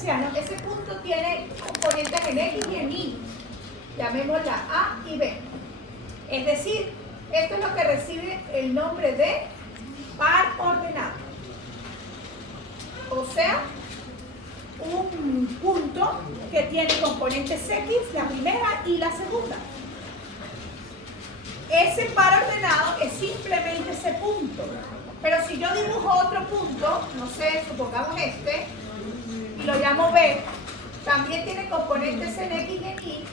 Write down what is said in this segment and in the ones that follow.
cartesiano, ese punto tiene componentes en X y en Y. Llamémosla A y B. Es decir, esto es lo que recibe el nombre de par ordenado. O sea, un punto que tiene componentes X, la primera y la segunda. Ese par ordenado es simplemente ese punto. Pero si yo dibujo otro punto, no sé, supongamos este, y lo llamo B, también tiene componentes en X y en Y,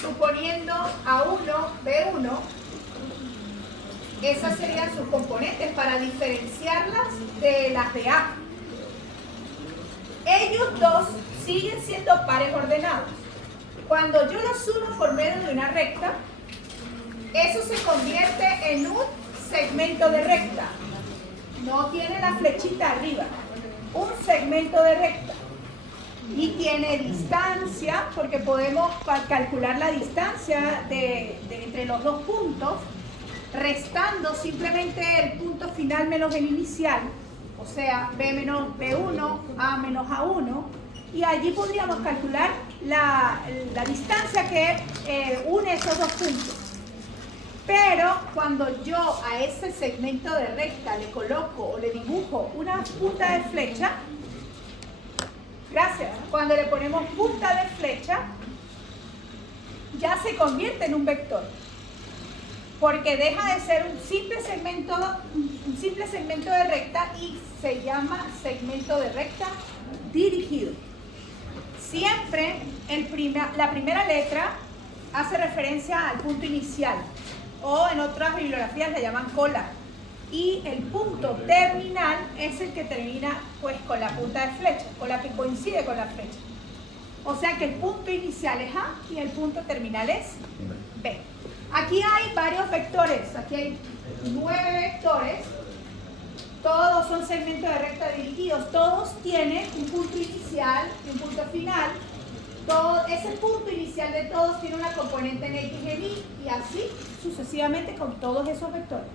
suponiendo A1, B1, esas serían sus componentes para diferenciarlas de las de A. Ellos dos siguen siendo pares ordenados. Cuando yo los uno por medio de una recta, eso se convierte en un segmento de recta. No tiene la flechita arriba. Un segmento de recta. Y tiene distancia, porque podemos calcular la distancia entre los dos puntos, restando simplemente el punto final menos el inicial, o sea, B menos B1, A menos A1, y allí podríamos calcular la distancia que une esos dos puntos. Pero cuando yo a ese segmento de recta le coloco o le dibujo una punta de flecha, gracias, cuando le ponemos punta de flecha, ya se convierte en un vector. Porque deja de ser un simple segmento de recta y se llama segmento de recta dirigido. Siempre la primera letra hace referencia al punto inicial, o en otras bibliografías le llaman cola. Y el punto terminal es el que termina pues con la punta de flecha, con la que coincide con la flecha. O sea que el punto inicial es A y el punto terminal es B. Aquí hay varios vectores, aquí hay 9 vectores, todos son segmentos de recta dirigidos, todos tienen un punto inicial y un punto final. Ese punto inicial de todos tiene una componente en X y en Y, y así sucesivamente con todos esos vectores.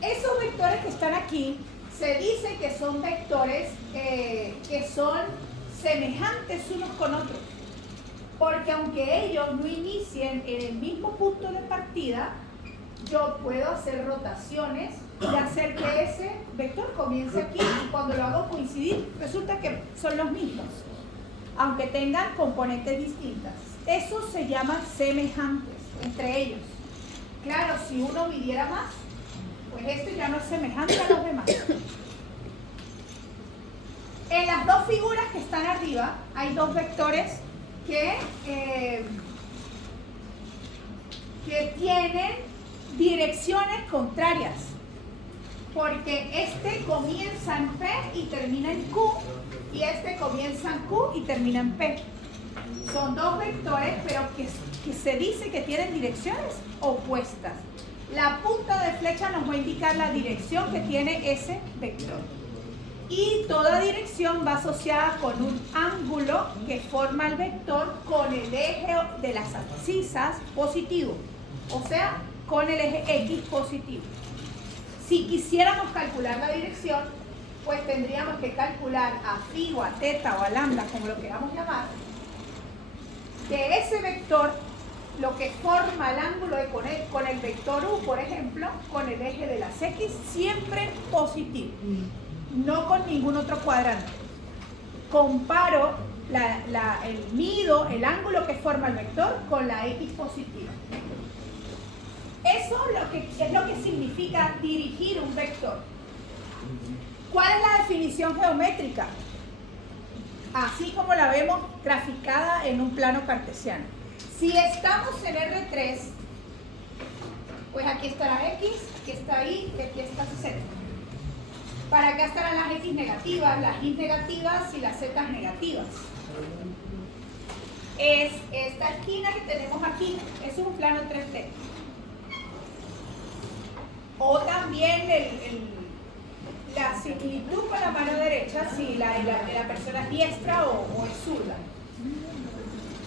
Esos vectores que están aquí, se dice que son vectores que son semejantes unos con otros. Porque aunque ellos no inicien en el mismo punto de partida, yo puedo hacer rotaciones y hacer que ese vector comience aquí, y cuando lo hago coincidir, resulta que son los mismos, aunque tengan componentes distintas. Esos se llaman semejantes entre ellos. Claro, si uno midiera más, pues este ya no es semejante a los demás. En las dos figuras que están arriba hay dos vectores que tienen direcciones contrarias, porque este comienza en P y termina en Q, y este comienza en Q y termina en P. Son dos vectores, pero que se dice que tienen direcciones opuestas. La punta de flecha nos va a indicar la dirección que tiene ese vector. Y toda dirección va asociada con un ángulo que forma el vector con el eje de las abscisas positivo, o sea, con el eje X positivo. Si quisiéramos calcular la dirección, pues tendríamos que calcular a phi o a teta o a lambda, como lo queramos llamar, de ese vector, lo que forma el ángulo con el vector U, por ejemplo, con el eje de las X, siempre positivo. No con ningún otro cuadrante. Comparo mido el ángulo que forma el vector con la X positiva. Eso es lo que significa dirigir un vector. ¿Cuál es la definición geométrica? Así como la vemos graficada en un plano cartesiano. Si estamos en R3, pues aquí estará X, aquí está Y y aquí está Z. Para acá estarán las X negativas, las Y negativas y las Z negativas. Es esta esquina que tenemos aquí, es un plano 3D. O también la similitud con la mano derecha, si la persona es diestra o es zurda.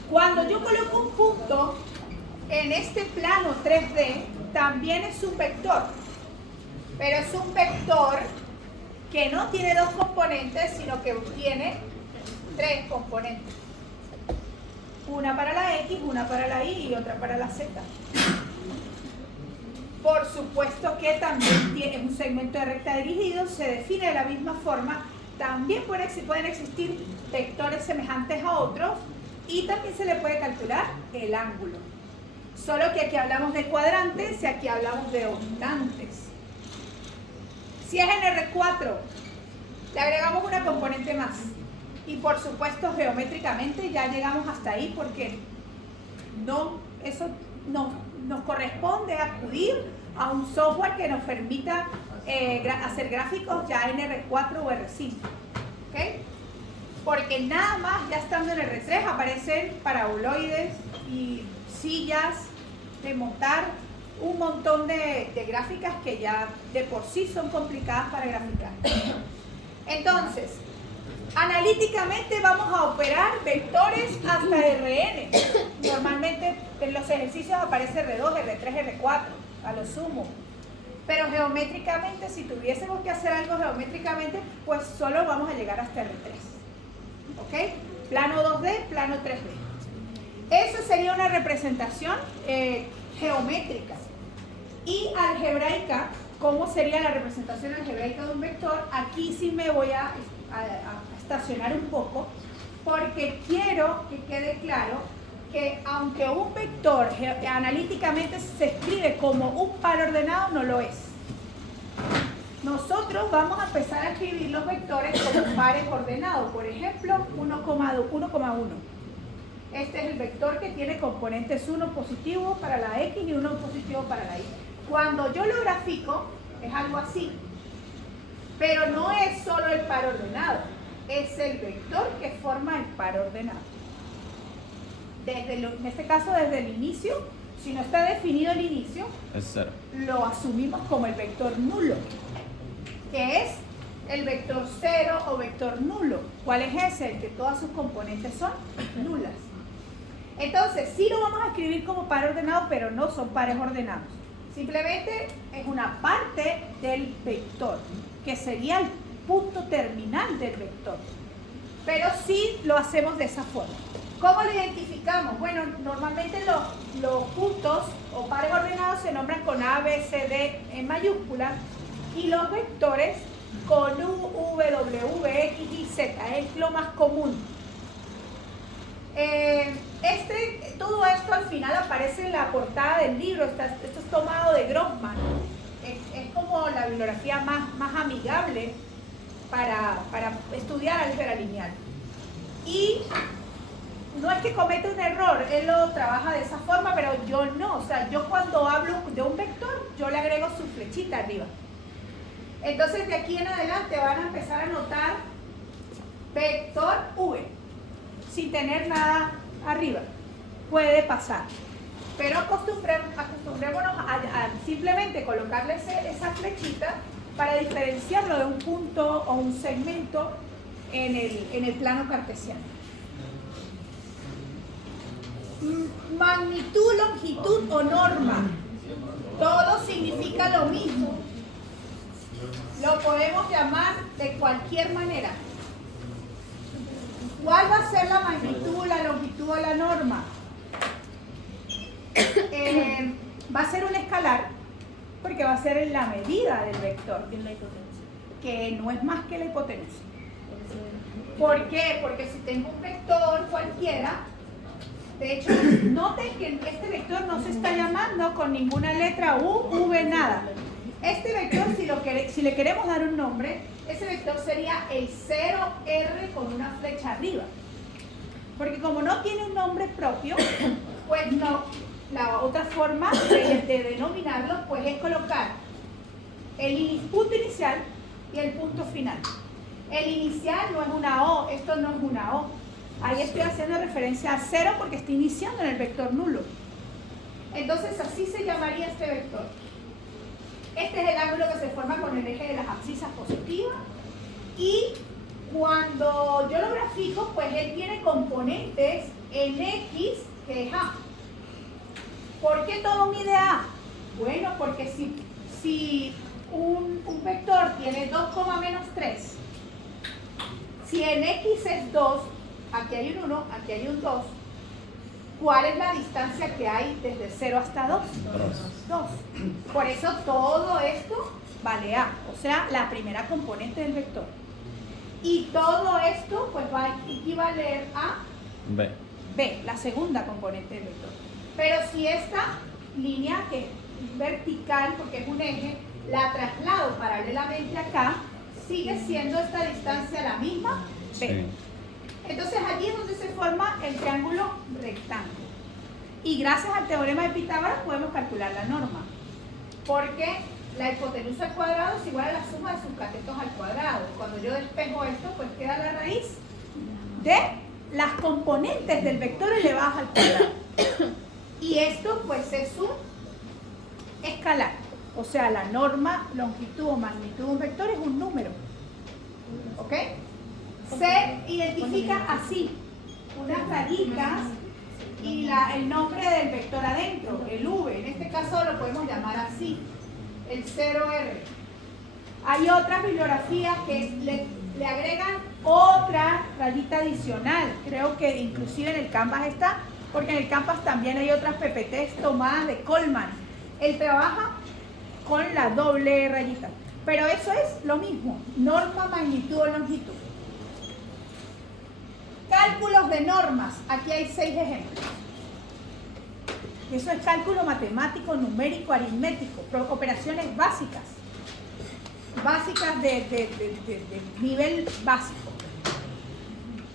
Cuando yo coloco un punto en este plano 3D, también es un vector. Pero es un vector que no tiene 2 componentes, sino que tiene 3 componentes. Una para la X, una para la Y y otra para la Z. Por supuesto que también es un segmento de recta dirigido, se define de la misma forma. También pueden existir vectores semejantes a otros y también se le puede calcular el ángulo. Solo que aquí hablamos de cuadrantes y aquí hablamos de octantes. Si es en R4, le agregamos una componente más. Y por supuesto, geométricamente ya llegamos hasta ahí porque eso nos corresponde acudir a un software que nos permita hacer gráficos ya en R4 o R5. ¿Okay? Porque nada más, ya estando en R3, aparecen paraboloides y sillas de montar, un montón de gráficas que ya de por sí son complicadas para graficar. Entonces, analíticamente vamos a operar vectores hasta Rn. Normalmente en los ejercicios aparece R2, R3, R4, a lo sumo. Pero geométricamente, si tuviésemos que hacer algo geométricamente, pues solo vamos a llegar hasta R3. ¿Ok? Plano 2D, plano 3D. Eso sería una representación geométrica. Y algebraica, ¿cómo sería la representación algebraica de un vector? Aquí sí me voy a estacionar un poco, porque quiero que quede claro que aunque un vector analíticamente se escribe como un par ordenado, no lo es. Nosotros vamos a empezar a escribir los vectores como pares ordenados. Por ejemplo, 1,1. Este es el vector que tiene componentes 1 positivo para la X y 1 positivo para la Y. Cuando yo lo grafico, es algo así. Pero no es solo el par ordenado, es el vector que forma el par ordenado. En este caso, desde el inicio, si no está definido el inicio, es 0. Lo asumimos como el vector nulo, que es el vector 0 o vector nulo. ¿Cuál es ese? El que todas sus componentes son nulas. Entonces, sí lo vamos a escribir como par ordenado, pero no son pares ordenados. Simplemente es una parte del vector, que sería el punto terminal del vector. Pero sí lo hacemos de esa forma. ¿Cómo lo identificamos? Bueno, normalmente los puntos o pares ordenados se nombran con A, B, C, D en mayúsculas y los vectores con U, V, W, X y Z. Es lo más común. Todo esto al final aparece en la portada del libro. Esto es tomado de Grossman. Es como la bibliografía más amigable para estudiar álgebra lineal. Y no es que cometa un error, él lo trabaja de esa forma, pero yo no. O sea, yo cuando hablo de un vector, yo le agrego su flechita arriba. Entonces, de aquí en adelante van a empezar a notar vector V, sin tener nada arriba. Puede pasar. Pero acostumbrémonos a simplemente colocarle esa flechita para diferenciarlo de un punto o un segmento en el plano cartesiano. Magnitud, longitud o norma. Todo significa lo mismo. Lo podemos llamar de cualquier manera. ¿Cuál va a ser la magnitud, la longitud o la norma? Va a ser un escalar, porque va a ser en la medida del vector, que no es más que la hipotenusa. ¿Por qué? Porque si tengo un vector cualquiera, de hecho, noten que este vector no se está llamando con ninguna letra U, V, nada. Este vector, si le queremos dar un nombre, ese vector sería el 0R con una flecha arriba. Porque como no tiene un nombre propio, pues no. La otra forma de denominarlo pues es colocar el punto inicial y el punto final. El inicial no es una O, esto no es una O. Ahí estoy haciendo referencia a 0 porque estoy iniciando en el vector nulo. Entonces así se llamaría este vector. Este es el ángulo que se forma con el eje de las abscisas positivas. Y cuando yo lo grafico, pues él tiene componentes en X, que es A. ¿Por qué todo mide A? Bueno, porque si un vector tiene 2, menos 3, si en X es 2, aquí hay un 1, aquí hay un 2, ¿cuál es la distancia que hay desde 0 hasta 2? 2. Por eso todo esto vale A, o sea, la primera componente del vector. Y todo esto pues va a equivaler a B, la segunda componente del vector. Pero si esta línea que es vertical, porque es un eje, la traslado paralelamente acá, sigue siendo esta distancia la misma, B. Sí. Entonces allí es donde se forma el triángulo rectángulo. Y gracias al teorema de Pitágoras podemos calcular la norma. Porque la hipotenusa al cuadrado es igual a la suma de sus catetos al cuadrado. Cuando yo despejo esto, pues queda la raíz de las componentes del vector elevadas al cuadrado. Y esto pues es un escalar. O sea, la norma, longitud o magnitud de un vector es un número. ¿Ok? Se identifica así, unas rayitas y el nombre del vector adentro, el V. En este caso lo podemos llamar así, el 0R. Hay otras bibliografías que le agregan otra rayita adicional. Creo que inclusive en el Canvas está, porque en el Canvas también hay otras PPTs tomadas de Coleman. Él trabaja con la doble rayita. Pero eso es lo mismo, norma, magnitud o longitud. Cálculos de normas, aquí hay 6 ejemplos. Eso es cálculo matemático, numérico, aritmético, operaciones básicas. Básicas de nivel básico.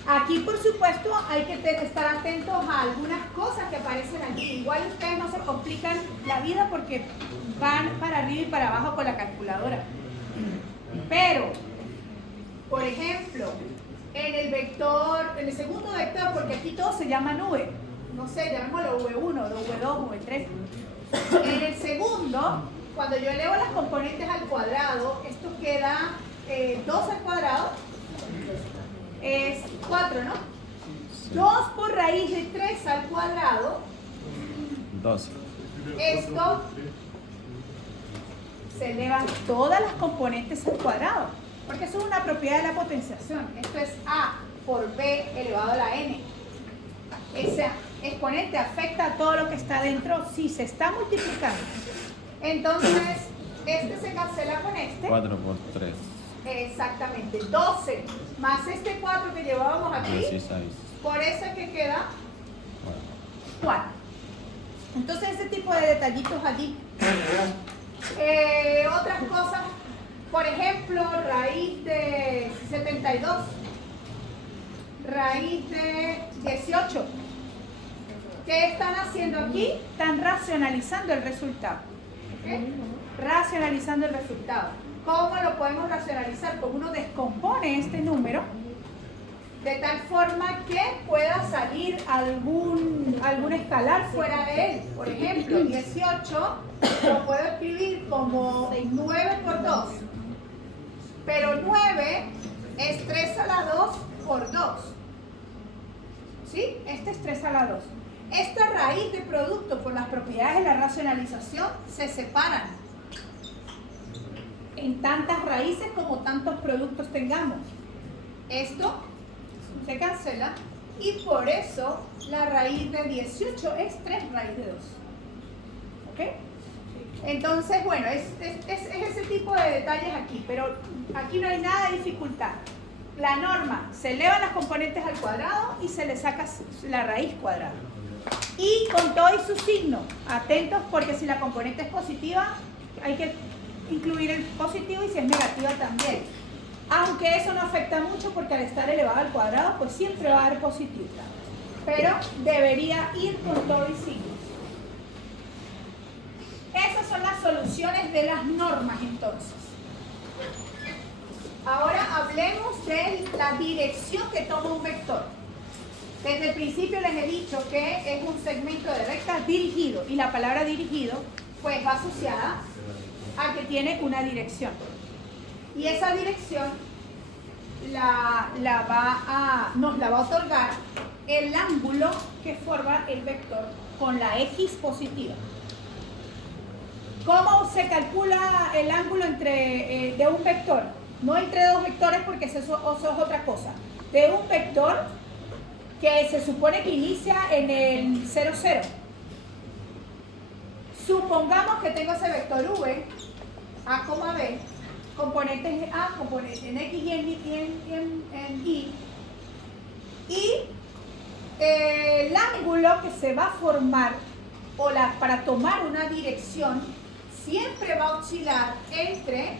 Aquí, por supuesto, hay que estar atentos a algunas cosas que aparecen aquí. Igual ustedes no se complican la vida porque van para arriba y para abajo con la calculadora. Pero, por ejemplo, en el segundo vector, porque aquí todo se llama nube, no sé, llamémoslo V1, V2, V3. En el segundo, cuando yo elevo las componentes al cuadrado, esto queda 2 al cuadrado, es 4, ¿no? 2 por raíz de 3 al cuadrado, 12. Esto se elevan todas las componentes al cuadrado, porque eso es una propiedad de la potenciación. Esto es A por B elevado a la N. Ese exponente afecta a todo lo que está dentro si se está multiplicando. Entonces, este se cancela con este. 4 por 3. Exactamente, 12 más este 4 que llevábamos aquí. 16. Por eso es que queda 4. Entonces, ese tipo de detallitos allí. Otras cosas, por ejemplo, raíz de 72, raíz de 18. ¿Qué están haciendo aquí? Están racionalizando el resultado. ¿Okay? Racionalizando el resultado. ¿Cómo lo podemos racionalizar? Pues uno descompone este número de tal forma que pueda salir algún escalar fuera de él. Por ejemplo, 18 lo puedo escribir como 9 por 2. Pero 9 es 3 a la 2 por 2. ¿Sí? Este es 3 a la 2. Esta raíz de producto por las propiedades de la racionalización se separan en tantas raíces como tantos productos tengamos. Esto se cancela y por eso la raíz de 18 es 3 raíz de 2. ¿Ok? Entonces, bueno, es ese tipo de detalles aquí, pero aquí no hay nada de dificultad. La norma, se elevan las componentes al cuadrado y se le saca la raíz cuadrada. Y con todo y su signo, atentos porque si la componente es positiva, hay que incluir el positivo y si es negativa también. Aunque eso no afecta mucho porque al estar elevado al cuadrado, pues siempre va a dar positivo. Pero debería ir con todo y signos. Esas son las soluciones de las normas entonces. Ahora hablemos de la dirección que toma un vector. Desde el principio les he dicho que es un segmento de recta dirigido y la palabra dirigido pues va asociada a que tiene una dirección. Y esa dirección nos la va a otorgar el ángulo que forma el vector con la X positiva. ¿Cómo se calcula el ángulo de un vector? No entre dos vectores porque eso es otra cosa. De un vector que se supone que inicia en el 0, 0. Supongamos que tengo ese vector V, A, B, componentes A, componentes en X y en Y. Y el ángulo que se va a formar para tomar una dirección siempre va a oscilar entre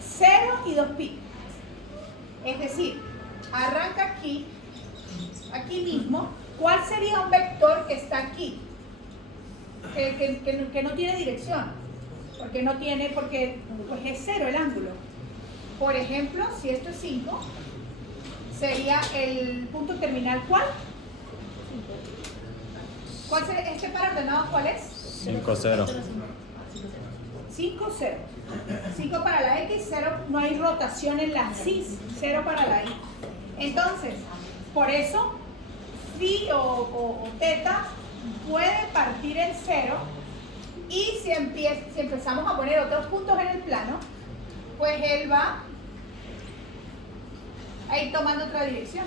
0 y 2pi. Es decir, arranca aquí mismo. ¿Cuál sería un vector que está aquí? Que no tiene dirección. Porque pues es 0 el ángulo. Por ejemplo, si esto es 5, sería el punto terminal, ¿cuál? ¿Cuál sería este para ordenado? ¿Cuál es? 5, 0. 5, 0. 5 para la X, 0, no hay rotación en la cis, 0 para la Y. Entonces, por eso, phi o teta puede partir en 0 y si empezamos a poner otros puntos en el plano, pues él va a ir tomando otra dirección.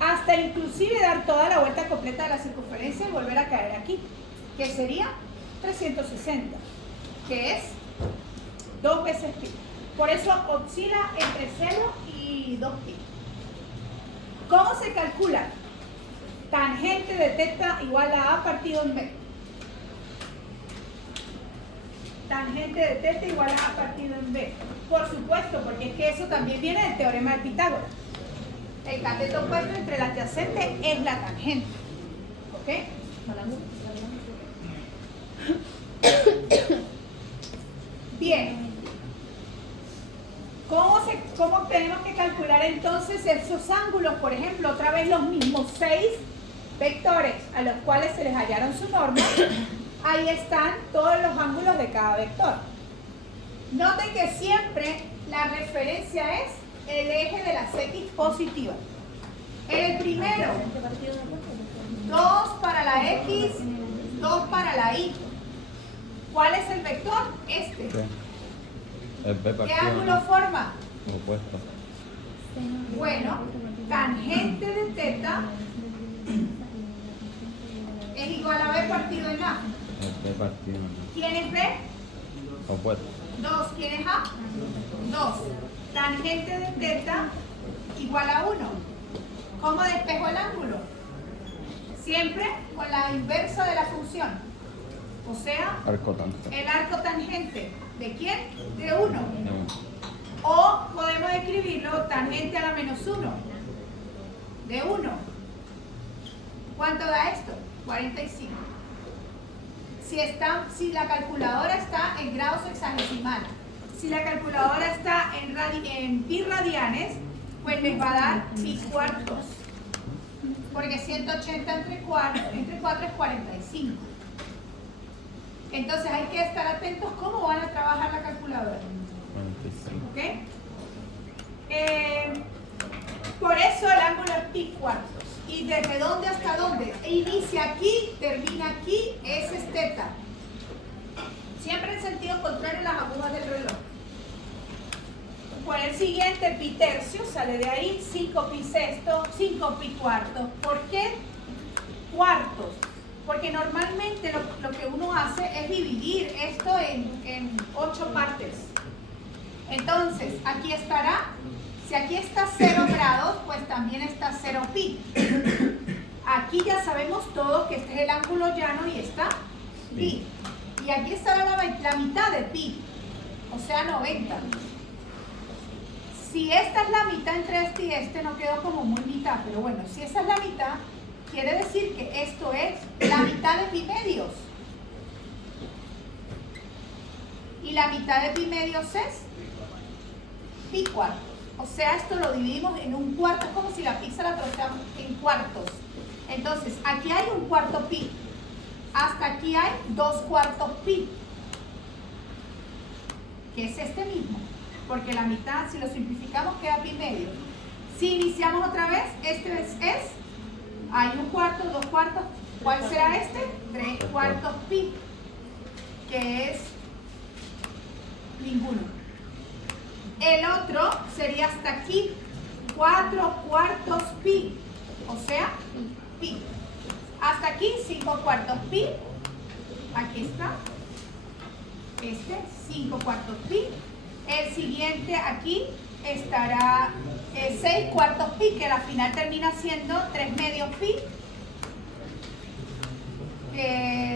Hasta inclusive dar toda la vuelta completa de la circunferencia y volver a caer aquí, que sería 360, que es 2 veces pi. Por eso oscila entre 0 y 2pi. ¿Cómo se calcula? Tangente de teta igual a A partido en B. Tangente de teta igual a A partido en B. Por supuesto, porque es que eso también viene del teorema de Pitágoras. El cateto opuesto entre la adyacente es la tangente. ¿Ok? Bien. ¿Cómo tenemos que calcular entonces esos ángulos? Por ejemplo, otra vez los mismos 6 vectores a los cuales se les hallaron su norma. Ahí están todos los ángulos de cada vector. Noten que siempre la referencia es el eje de las X positivas. En el primero, 2 para la X, 2 para la Y. ¿Cuál es el vector? Este. El B ¿Qué partido ángulo forma? opuesto. Bueno, tangente de teta es igual a B partido en A. El B partido ¿Quién es B? opuesto. 2. ¿Quién es A? 2. Tangente de teta igual a 1. ¿Cómo despejo el ángulo? Siempre con la inversa de la función. O sea, Arco tangente. el arco tangente. ¿De quién? De 1. O podemos escribirlo tangente a la menos 1. De 1. ¿Cuánto da esto? 45. Si la calculadora está en grados hexagesimales, si la calculadora está en pi radianes, pues les va a dar pi cuartos. Porque 180 entre 4 es 45. Entonces hay que estar atentos cómo van a trabajar la calculadora. 45. ¿Ok? Por eso el ángulo es pi cuartos. ¿Y desde dónde hasta dónde? Inicia aquí, termina aquí, ese es teta. Siempre en sentido contrario a las agujas del reloj. Por el siguiente, pi tercio, sale de ahí, 5 pi sexto, 5 pi cuarto. ¿Por qué cuartos? Porque normalmente lo que uno hace es dividir esto en 8 partes. Entonces, aquí estará, si aquí está 0 grados, pues también está 0 pi. Aquí ya sabemos todos que este es el ángulo llano y está pi. Y aquí estará la mitad de pi, o sea 90. Si esta es la mitad entre este y este, no quedó como muy mitad, pero bueno, si esa es la mitad, quiere decir que esto es la mitad de pi medios. Y la mitad de pi medios es pi cuartos. O sea, esto lo dividimos en un cuarto, es como si la pizza la troceamos en cuartos. Entonces, aquí hay un cuarto pi. Hasta aquí hay 2 cuartos pi. Que es este mismo. Porque la mitad, si lo simplificamos, queda pi medio. Si iniciamos otra vez, este es Hay 1/4, 2/4. ¿Cuál será este? 3/4 pi, que es ninguno. El otro sería hasta aquí, 4/4 pi, o sea, pi. Hasta aquí, 5/4 pi. Aquí está. Este, 5/4 pi. El siguiente aquí estará 6/4 pi, que al final termina siendo 3/2 pi.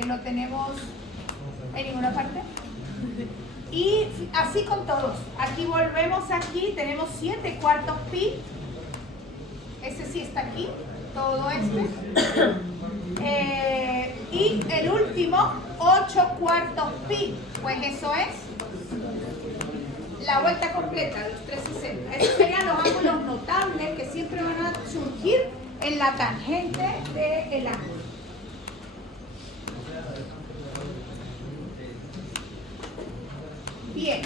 Lo tenemos en ninguna parte. Y así con todos. Aquí volvemos aquí, tenemos 7/4 pi. Ese sí está aquí, todo este. Y el último, 8/4 pi. Pues eso es la vuelta completa de los 360. Esos serían los ángulos notables que siempre van a surgir en la tangente del ángulo. Bien,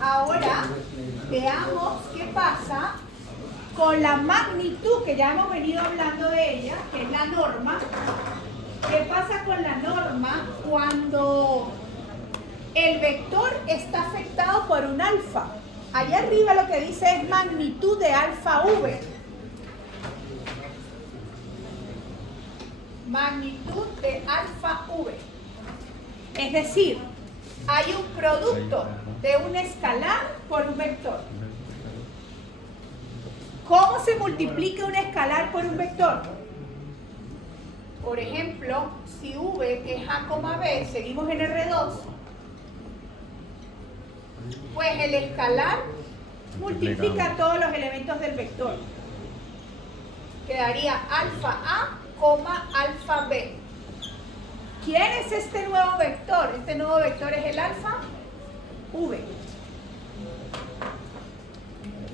ahora veamos qué pasa con la magnitud, que ya hemos venido hablando de ella, que es la norma. ¿Qué pasa con la norma cuando el vector está afectado por un alfa? Allá arriba lo que dice es magnitud de alfa v. Magnitud de alfa v. Es decir, hay un producto de un escalar por un vector. ¿Cómo se multiplica un escalar por un vector? Por ejemplo, si v es a, b, seguimos en R2, pues el escalar multiplica todos los elementos del vector. Quedaría alfa a, alfa b. ¿Quién es este nuevo vector? Este nuevo vector es el alfa v.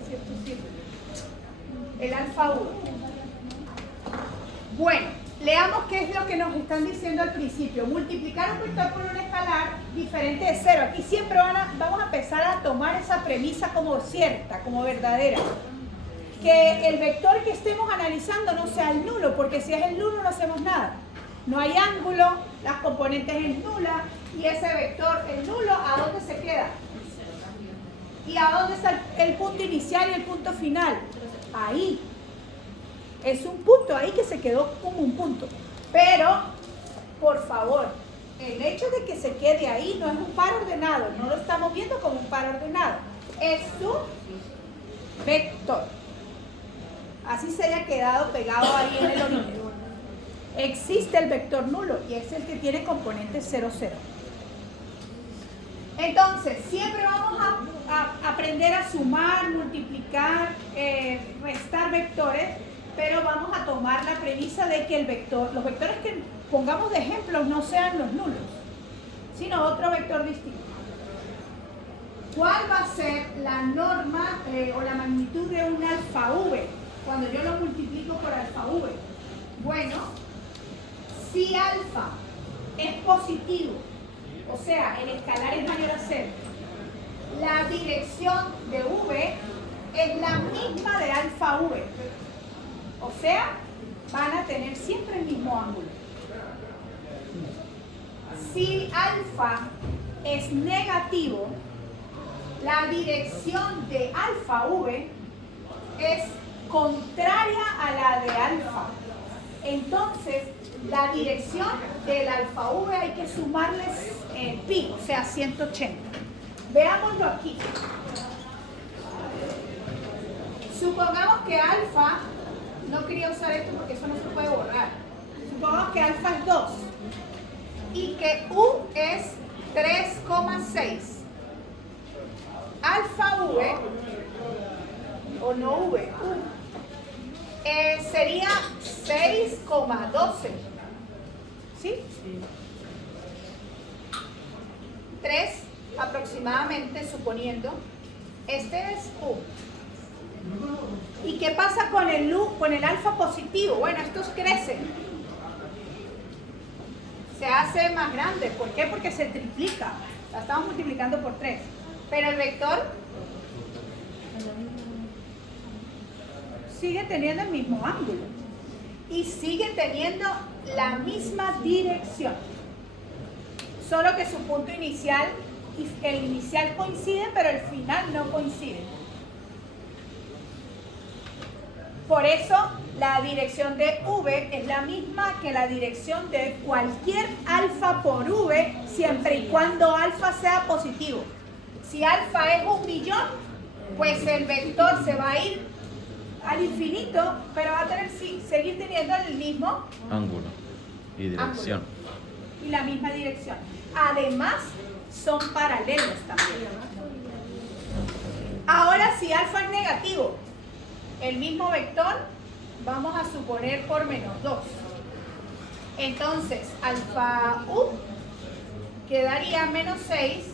¿Cierto? Sí. El alfa v. Bueno, leamos qué es lo que nos están diciendo al principio. Multiplicar un vector por un escalar diferente de cero. Aquí siempre vamos a empezar a tomar esa premisa como cierta, como verdadera. Que el vector que estemos analizando no sea el nulo, porque si es el nulo no hacemos nada. No hay ángulo, las componentes es nula, y ese vector, el nulo, ¿a dónde se queda? ¿Y a dónde está el punto inicial y el punto final? Ahí. Es un punto ahí que se quedó como un punto. Pero, por favor, el hecho de que se quede ahí no es un par ordenado, no lo estamos viendo como un par ordenado. Es su vector. Así se haya quedado pegado ahí en el origen. Existe el vector nulo y es el que tiene componente 0, 0. Entonces, siempre vamos a aprender a sumar, multiplicar, restar vectores, pero vamos a tomar la premisa de que los vectores que pongamos de ejemplos no sean los nulos, sino otro vector distinto. ¿Cuál va a ser la norma o la magnitud de un alfa v cuando yo lo multiplico por alfa v? Bueno, si alfa es positivo, o sea, el escalar es mayor a 0, la dirección de v es la misma de alfa v. O sea, van a tener siempre el mismo ángulo. Si alfa es negativo, la dirección de alfa v es contraria a la de alfa. Entonces, la dirección del alfa v hay que sumarles pi, o sea, 180. Veámoslo aquí. Supongamos que alfa, no quería usar esto porque eso no se puede borrar. Supongamos que alfa es 2 y que u es 3,6. Alfa v, o no v, sería 6,12. ¿Sí? 3 aproximadamente, suponiendo. Este es u. ¿Y qué pasa con el alfa positivo? Bueno, estos crecen. Se hace más grande. ¿Por qué? Porque se triplica. La estamos multiplicando por 3. Pero el vector sigue teniendo el mismo ángulo. y sigue teniendo la misma dirección. Solo que su punto inicial y el inicial coinciden, pero el final no coincide. Por eso la dirección de V es la misma que la dirección de cualquier alfa por V, siempre y cuando alfa sea positivo. Si alfa es 1.000.000, pues el vector se va a ir al infinito, pero va a tener seguir teniendo el mismo Ángulo y dirección. y la misma dirección. Además, son paralelos también. Ahora, si alfa es negativo, el mismo vector, vamos a suponer por -2. Entonces, alfa u quedaría -6,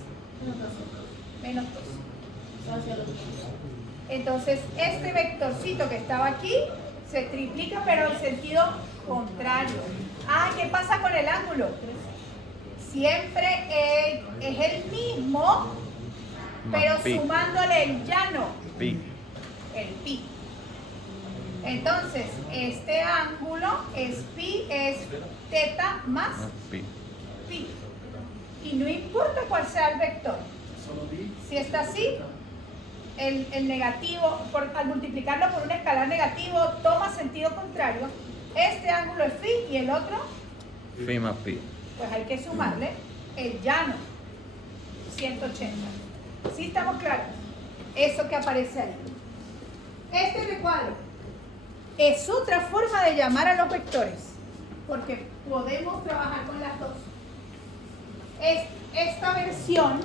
-2. Entonces, este vectorcito que estaba aquí se triplica, pero en sentido contrario. Ah, ¿qué pasa con el ángulo? Siempre es el mismo, pero pi. sumándole el llano, Pi. el pi. Entonces, este ángulo es pi, es teta más Pi. pi. Y no importa cuál sea el vector. Si está así, el negativo, al multiplicarlo por un escalar negativo, toma sentido contrario. Este ángulo es phi y el otro, Pi más pi. pues hay que sumarle el llano, 180. ¿Sí estamos claros? Eso que aparece ahí. Este recuadro es otra forma de llamar a los vectores, porque podemos trabajar con las dos. Esta versión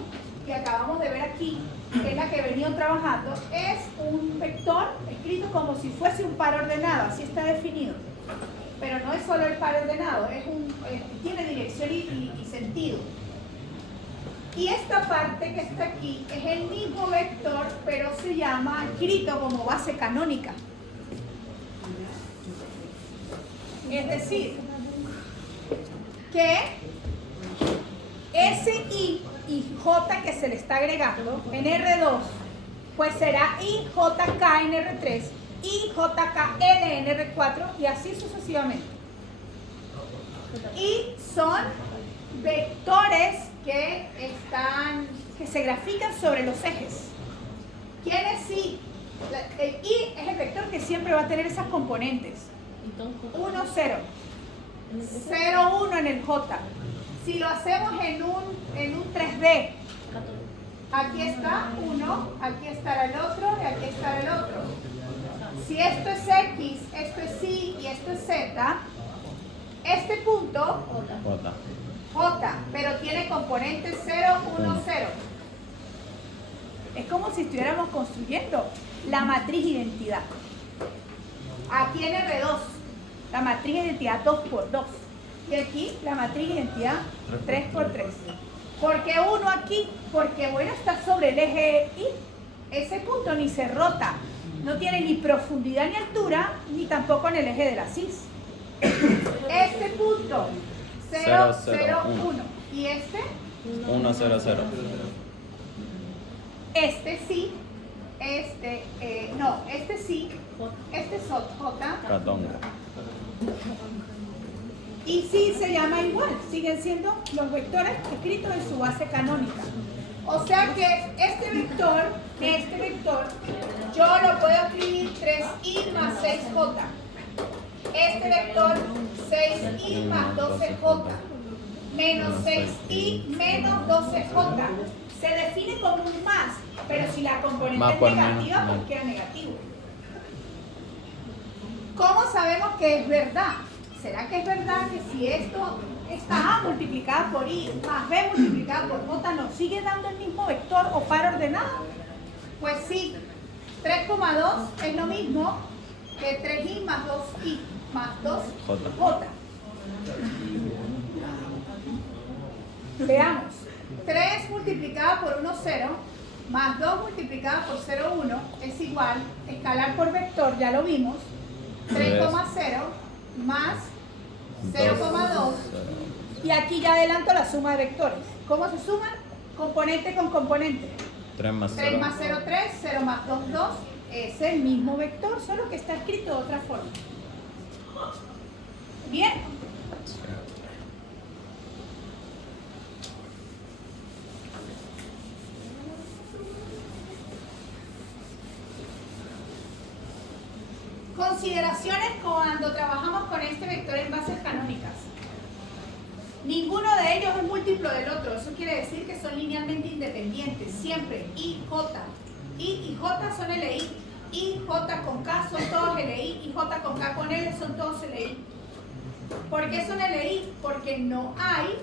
que acabamos de ver aquí, que es la que he venido trabajando, es un vector escrito como si fuese un par ordenado, así está definido. Pero no es solo el par ordenado, tiene dirección y sentido. Y esta parte que está aquí es el mismo vector, pero se llama escrito como base canónica. Es decir, que SI y J que se le está agregando en R2, pues será IJK en R3, IJKL en R4 y así sucesivamente. Y son vectores que se grafican sobre los ejes. ¿Quién es I? El I es el vector que siempre va a tener esas componentes. 1, 0. 0, 1 en el J. Si lo hacemos en un 3D, aquí está uno, aquí estará el otro y aquí estará el otro. Si esto es X, esto es Y y esto es Z, este punto, J. J, pero tiene componentes 0, 1, 0. Es como si estuviéramos construyendo la matriz identidad. Aquí en R2, la matriz identidad 2×2. Y aquí la matriz identidad 3×3. ¿Por qué 1 aquí? Porque bueno, está sobre el eje Y. Ese punto ni se rota. No tiene ni profundidad ni altura, ni tampoco en el eje de la cis. Este punto, 0, 0, 1. ¿Y este? 1, 0, 0. Este sí. Este sí. Este es J. Catonga. Y sí se llama igual, siguen siendo los vectores escritos en su base canónica. O sea que este vector, yo lo puedo escribir 3i más 6j. Este vector, 6i más 12j. Menos 6i menos 12j. Se define como un más, pero si la componente Más es por negativa, menos, pues queda negativo. ¿Cómo sabemos que es verdad? ¿Será que es verdad que si esto está A multiplicada por I más B multiplicada por J nos sigue dando el mismo vector o par ordenado? Pues sí, 3,2 es lo mismo que 3i más 2i más 2j. Veamos, 3 multiplicada por 1, 0 más 2 multiplicada por 0, 1 es igual, escalar por vector, ya lo vimos, 3,0 más 0,2 y aquí ya adelanto la suma de vectores. ¿Cómo se suman? Componente con componente. 3 más 0. 3 más 0, 3, 0 más 2, 2. Es el mismo vector, solo que está escrito de otra forma. Bien. Consideraciones cuando trabajamos con este vector en bases canónicas. Ninguno de ellos es múltiplo del otro. Eso quiere decir que son linealmente independientes. Siempre I, J. I y J son LI. I, J con K son todos LI. Y J con K con L son todos LI. ¿Por qué son LI? Porque no hay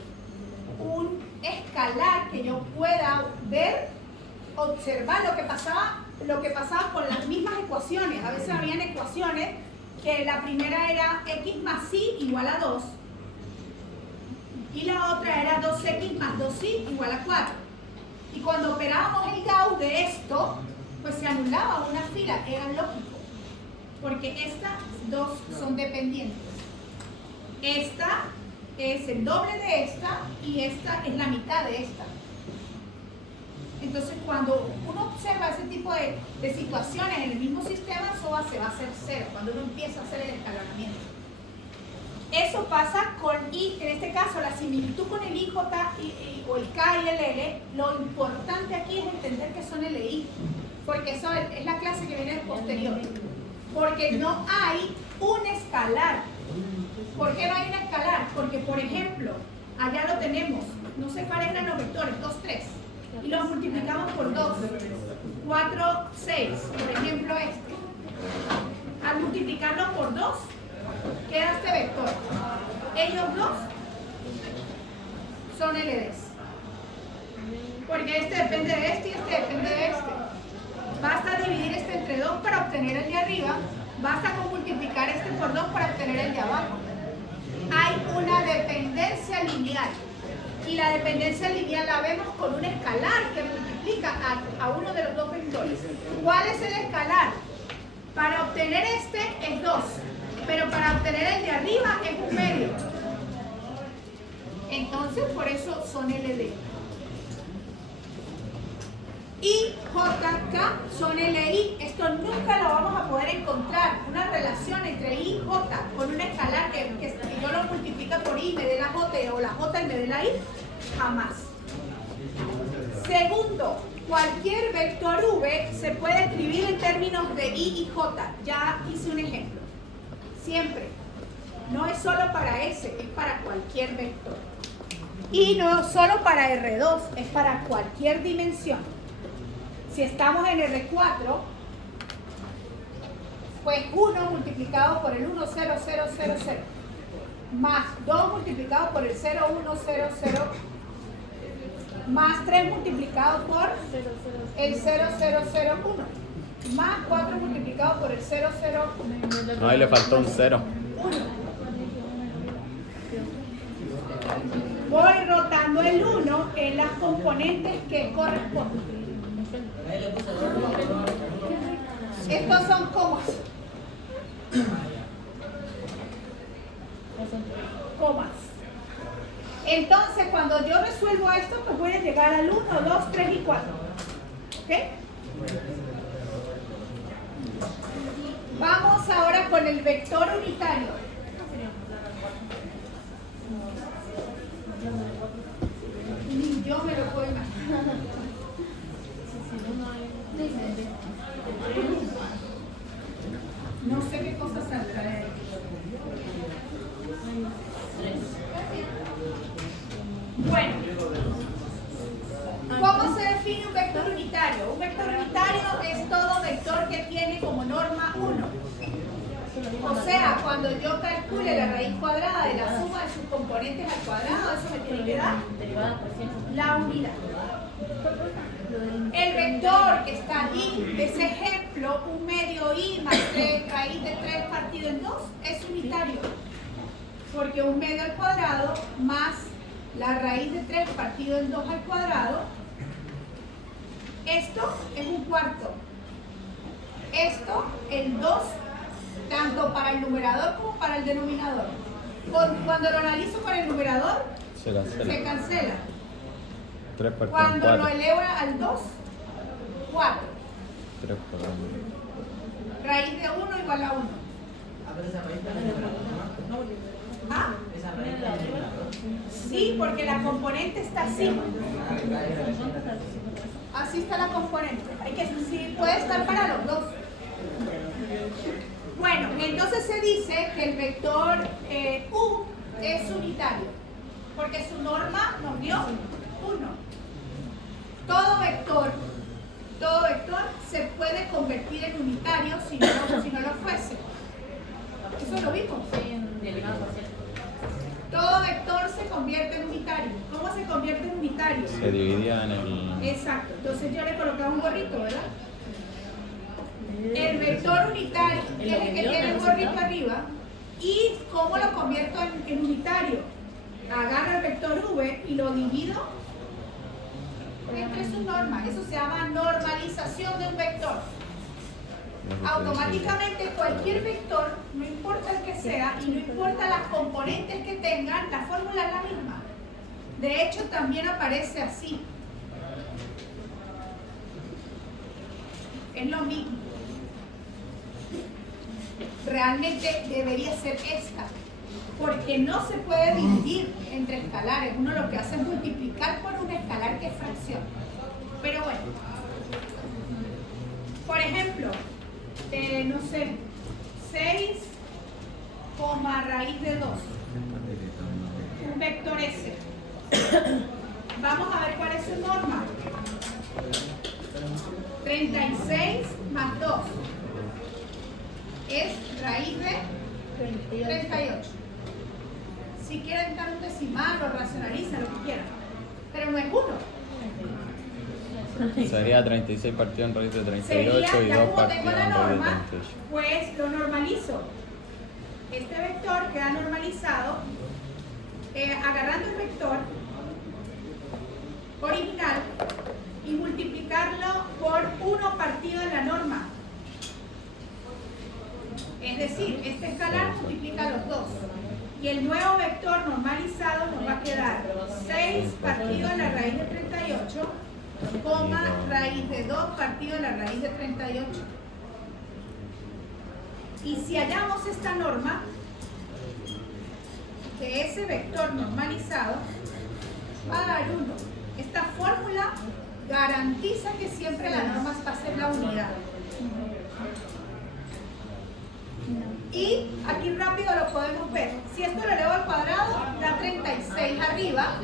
un escalar que yo pueda ver, observar lo que pasaba con las mismas ecuaciones. A veces habían ecuaciones que la primera era x más y igual a 2 y la otra era 2x más 2y igual a 4. Y cuando operábamos el Gauss de esto, pues se anulaba una fila, era lógico, porque estas dos son dependientes. Esta es el doble de esta y esta es la mitad de esta. Entonces, cuando uno observa ese tipo de situaciones en el mismo sistema, eso se va a hacer cero, cuando uno empieza a hacer el escalonamiento. Eso pasa con I, en este caso, la similitud con el I, J o el K y el L. Lo importante aquí es entender que son LI, porque eso es la clase que viene posterior. Porque no hay un escalar. ¿Por qué no hay un escalar? Porque, por ejemplo, allá lo tenemos, no sé cuáles eran los vectores, 2, 3. Y los multiplicamos por 2, 4, 6, por ejemplo este. Al multiplicarlo por 2, queda este vector. Ellos dos son LDs. Porque este depende de este y este depende de este. Basta dividir este entre 2 para obtener el de arriba. Basta con multiplicar este por 2 para obtener el de abajo. Hay una dependencia lineal. Y la dependencia lineal la vemos con un escalar que multiplica a uno de los dos vectores. ¿Cuál es el escalar? Para obtener este es 2, pero para obtener el de arriba es 1 medio. Entonces, por eso son LD. I, J, K son LI. Esto nunca lo vamos a poder encontrar. Una relación entre I y J con un escalar que yo lo multiplico por I y me dé la J o la J y me dé la I. Jamás. Segundo, cualquier vector V se puede escribir en términos de I y J. Ya hice un ejemplo. Siempre. No es solo para S, es para cualquier vector. Y no solo para R2, es para cualquier dimensión. Si estamos en R4, pues 1 multiplicado por el 1, 0, 0, 0, 0, más 2 multiplicado por el 0, 1, 0, 0, más 3 multiplicado por el 0, 0, 0, 1, más 4 multiplicado por el 0, 0, 1. Ahí le faltó un 0. Voy rotando el 1 en las componentes que corresponden. Estos son comas. Comas. Entonces, cuando yo resuelvo esto, pues voy a llegar al 1, 2, 3 y 4. ¿Ok? Vamos ahora con el vector unitario. Ni yo me lo puedo imaginar. No sé qué cosa saldrá de ahí. Bueno, ¿cómo se define un vector unitario? Un vector unitario es todo vector que tiene como norma 1. O sea, cuando yo calcule la raíz cuadrada de la suma de sus componentes al cuadrado, eso me tiene que dar la unidad. El vector que está aquí, de ese ejemplo, 1 medio i más 3, raíz de 3 partido en 2, es unitario. Porque 1 medio al cuadrado más la raíz de 3 partido en 2 al cuadrado, esto es 1/4. Esto, el 2, tanto para el numerador como para el denominador. Cuando lo analizo para el numerador, se cancela. 3 por 3, Cuando 4. lo elevo al 2, 4. 3 por 1. Raíz de 1 igual a 1. ¿Ah? Sí, porque la componente está así. Así está la componente. Sí, puede estar para los dos. Bueno, entonces se dice que el vector U es unitario, porque su norma nos dio 1. Todo vector se puede convertir en unitario si no lo fuese. Eso lo vimos. Todo vector se convierte en unitario. ¿Cómo se convierte en unitario? Se dividía en el... Exacto. Entonces yo le colocaba un gorrito, ¿verdad? El vector unitario es el que tiene el gorrito arriba. ¿Y cómo lo convierto en unitario? Agarro el vector V y lo divido entre sus normas. Eso se llama normalización de un vector. Automáticamente cualquier vector, no importa el que sea y no importa las componentes que tengan, la fórmula es la misma. De hecho, también aparece así. Es lo mismo. Realmente debería ser esta, porque no se puede dividir entre escalares. Uno lo que hace es multiplicar por un escalar que es fracción. Pero bueno, por ejemplo, no sé, 6, raíz de 2, un vector S. Vamos a ver cuál es su norma. 36 más 2 es raíz de 38. Si quieren dar un decimal o racionalizan lo que quieran, pero no es 1. Sería 36 partido en raíz de 38 Sería, y ya 2 como partido tengo la en raíz de norma, 38. pues lo normalizo. Este vector queda normalizado agarrando el vector original y multiplicarlo por 1 partido en la norma. Es decir, este escalar multiplica los dos. Y el nuevo vector normalizado nos va a quedar 6 partido en la raíz de 38, raíz de 2 partido en la raíz de 38. Y si hallamos esta norma de ese vector normalizado, va a dar 1. Esta fórmula garantiza que siempre la norma va a ser la unidad. Y aquí rápido lo podemos ver. Si esto lo elevo al cuadrado, da 36 arriba.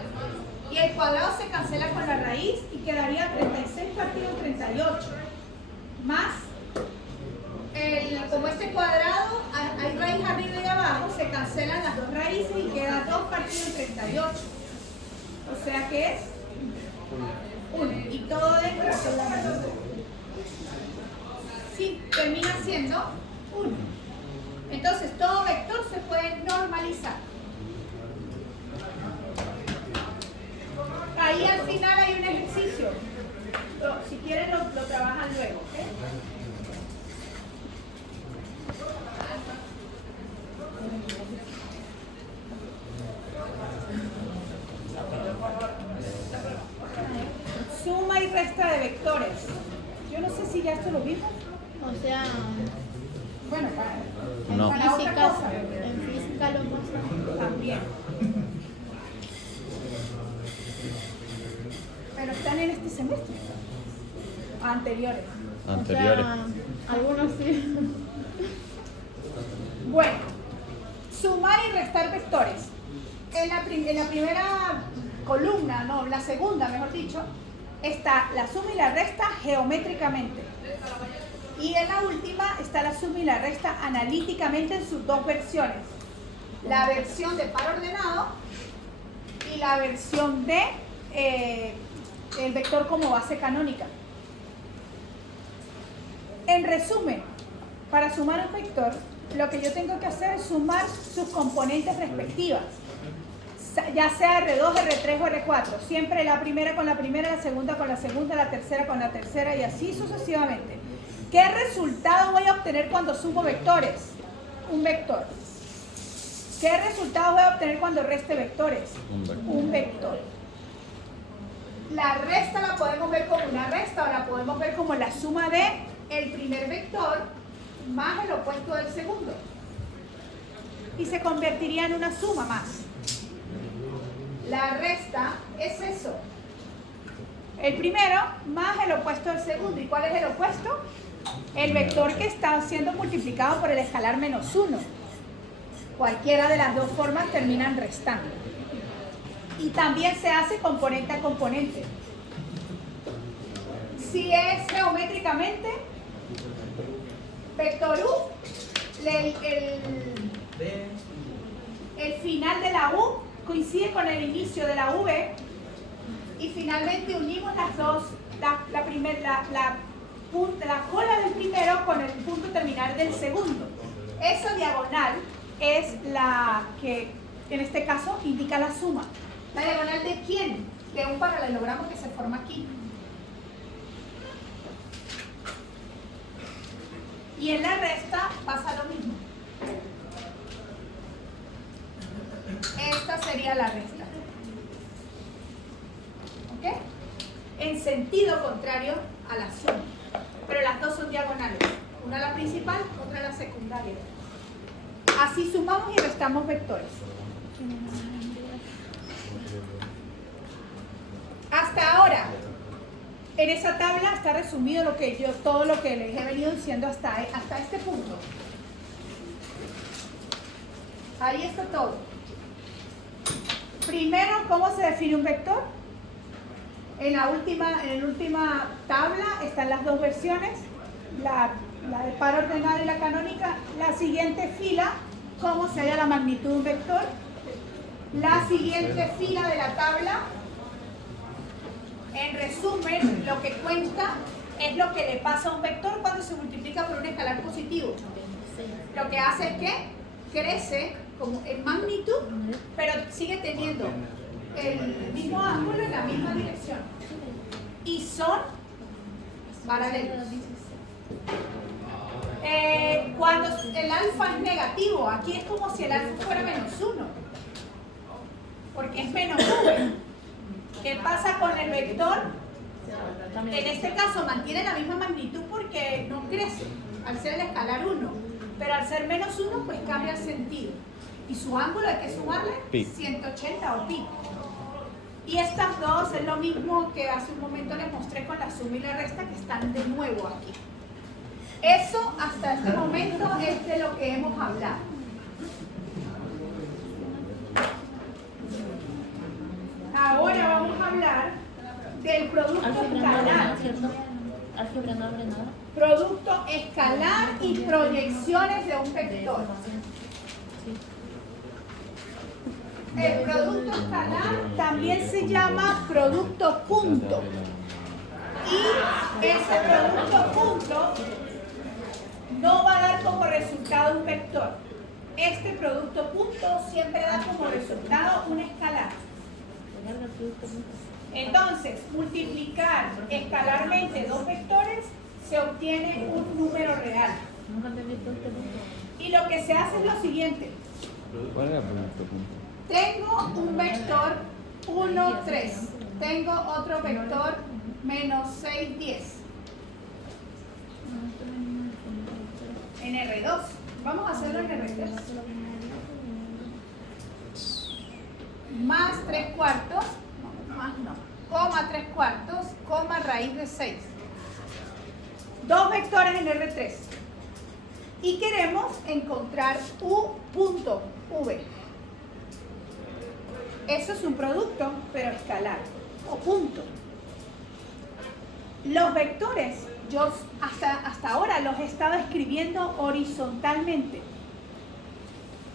Y el cuadrado se cancela con la raíz y quedaría 36 partido en 38. Más, como este cuadrado, hay raíz arriba y abajo, se cancelan las dos raíces y queda 2 partido en 38. O sea que es 1. Y todo dentro es solamente 1. Sí, termina siendo 1. Entonces, todo vector se puede normalizar. Ahí al final hay un ejercicio. Si quieren lo trabajan luego. ¿Okay? Suma y resta de vectores. Yo no sé si ya esto lo vimos. O sea, Bueno, No. para otra cosa. en física lo más También. Pero están en este semestre. Anteriores. Anteriores. O sea, algunos sí. Bueno, sumar y restar vectores. En la primera columna, no, la segunda, mejor dicho, está la suma y la resta geométricamente. Y en la última está la suma y la resta analíticamente en sus dos versiones. La versión de par ordenado y la versión de el vector como base canónica. En resumen, para sumar un vector, lo que yo tengo que hacer es sumar sus componentes respectivas, ya sea R2, R3 o R4, siempre la primera con la primera, la segunda con la segunda, la tercera con la tercera y así sucesivamente. ¿Qué resultado voy a obtener cuando sumo vectores? Un vector. ¿Qué resultado voy a obtener cuando reste vectores? Un vector. La resta la podemos ver como una resta o la podemos ver como la suma de el primer vector más el opuesto del segundo. y se convertiría en una suma más. La resta es eso. El primero más el opuesto del segundo. ¿Y cuál es el opuesto? El vector que está siendo multiplicado por el escalar menos 1. Cualquiera de las dos formas terminan restando. Y también se hace componente a componente. Si es geométricamente, vector U, el final de la U coincide con el inicio de la V y finalmente unimos las dos, la cola del primero con el punto terminal del segundo. Esa diagonal es la que en este caso indica la suma. ¿La diagonal de quién? De un paralelogramo que se forma aquí. Y en la resta pasa lo mismo. Esta sería la resta. ¿Ok? En sentido contrario a la suma. Pero las dos son diagonales. Una la principal, otra la secundaria. Así sumamos y restamos vectores. Hasta ahora, en esa tabla está resumido todo lo que les he venido diciendo hasta este punto. Ahí está todo. Primero, ¿cómo se define un vector? En la última tabla están las dos versiones, la de par ordenada y la canónica. La siguiente fila, cómo se halla la magnitud de un vector. La siguiente fila de la tabla, en resumen, lo que cuenta es lo que le pasa a un vector cuando se multiplica por un escalar positivo. Lo que hace es que crece como en magnitud, pero sigue teniendo el mismo ángulo en la misma dirección. Y son paralelos. Cuando el alfa es negativo, aquí es como si el alfa fuera menos 1, porque es menos v. ¿Qué pasa con el vector? En este caso mantiene la misma magnitud porque no crece, al ser el escalar 1, pero al ser menos 1 pues cambia el sentido. Y su ángulo hay que sumarle pi. 180 o pi. Y estas dos es lo mismo que hace un momento les mostré con la suma y la resta, que están de nuevo aquí. Eso hasta este momento es de lo que hemos hablado. Ahora vamos a hablar del producto escalar. Álgebra no abre nada. Producto escalar y proyecciones de un vector. El producto escalar también se llama producto punto. Y ese producto punto no va a dar como resultado un vector. Este producto punto siempre da como resultado un escalar. Entonces, multiplicar escalarmente dos vectores se obtiene un número real. Y lo que se hace es lo siguiente. ¿Cuál era el producto punto? Tengo un vector 1, 3. Tengo otro vector menos 6, 10. En R2. Vamos a hacerlo en R3. Más 3 cuartos. No, más no. Coma 3 cuartos, coma raíz de 6. Dos vectores en R3. Y queremos encontrar U punto V. Eso es un producto, pero escalar, o punto. Los vectores, yo hasta ahora los he estado escribiendo horizontalmente,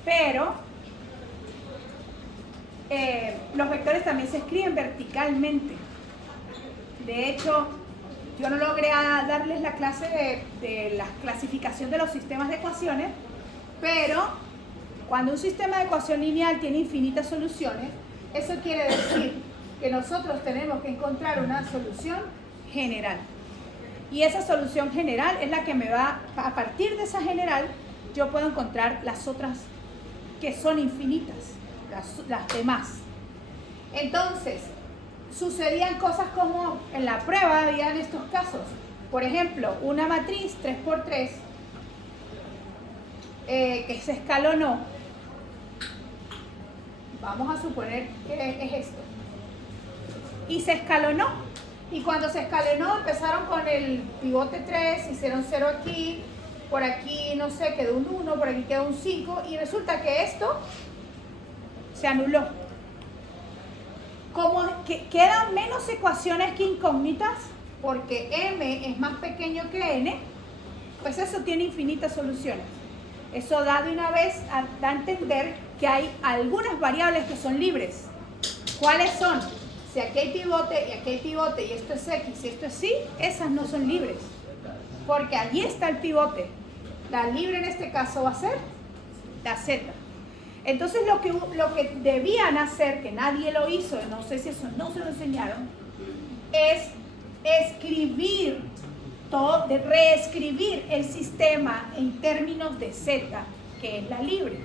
pero los vectores también se escriben verticalmente. De hecho, yo no logré darles la clase de la clasificación de los sistemas de ecuaciones, pero cuando un sistema de ecuación lineal tiene infinitas soluciones, eso quiere decir que nosotros tenemos que encontrar una solución general. Y esa solución general es la que me va, a partir de esa general, yo puedo encontrar las otras que son infinitas, las demás. Entonces, sucedían cosas como en la prueba había en estos casos. Por ejemplo, una matriz 3×3 que se escalonó Vamos a suponer que es esto. Y se escalonó. Y cuando se escalonó, empezaron con el pivote 3, hicieron 0 aquí, por aquí, no sé, quedó un 1, por aquí quedó un 5, y resulta que esto se anuló. Como que quedan menos ecuaciones que incógnitas, porque m es más pequeño que n, pues eso tiene infinitas soluciones. Eso da de una vez, da a entender que hay algunas variables que son libres. ¿Cuáles son? Si aquí hay pivote y aquí hay pivote y esto es X y esto es Y, esas no son libres. Porque allí está el pivote. La libre en este caso va a ser la Z. Entonces lo que debían hacer, que nadie lo hizo, no sé si eso no se lo enseñaron, es escribir todo, reescribir el sistema en términos de Z, que es la libre.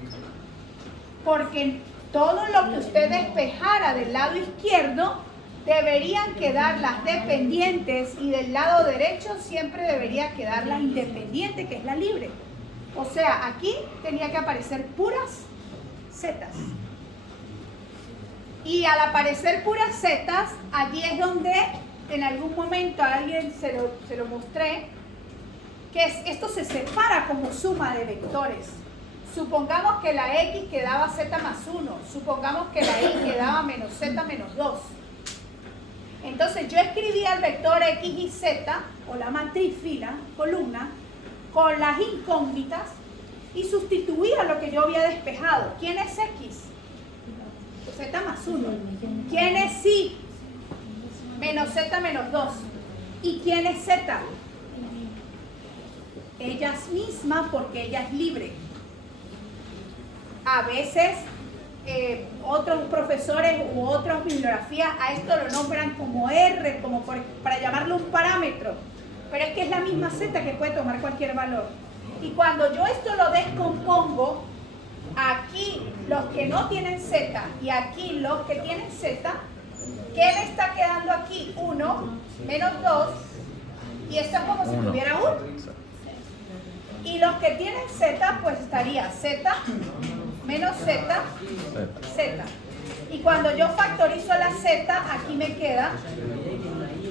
Porque todo lo que usted despejara del lado izquierdo deberían quedar las dependientes y del lado derecho siempre debería quedar la independiente, que es la libre. O sea, aquí tenía que aparecer puras zetas. Y al aparecer puras zetas, allí es donde en algún momento a alguien se lo mostré, que esto se separa como suma de vectores. Supongamos que la X quedaba Z más 1, supongamos que la Y quedaba menos Z menos 2. Entonces yo escribía el vector X y Z, o la matriz fila, columna, con las incógnitas y sustituía lo que yo había despejado. ¿Quién es X? Z más 1. ¿Quién es Y? Menos Z menos 2. ¿Y quién es Z? Ellas mismas, porque ella es libre. A veces otros profesores u otras bibliografías a esto lo nombran como R, como para llamarlo un parámetro, pero es que es la misma Z que puede tomar cualquier valor. Y cuando yo esto lo descompongo, aquí los que no tienen Z y aquí los que tienen Z, ¿qué me está quedando aquí? 1 menos 2, y esto es como si tuviera 1. Y los que tienen Z, pues estaría Z menos Z, Z. Y cuando yo factorizo la Z, aquí me queda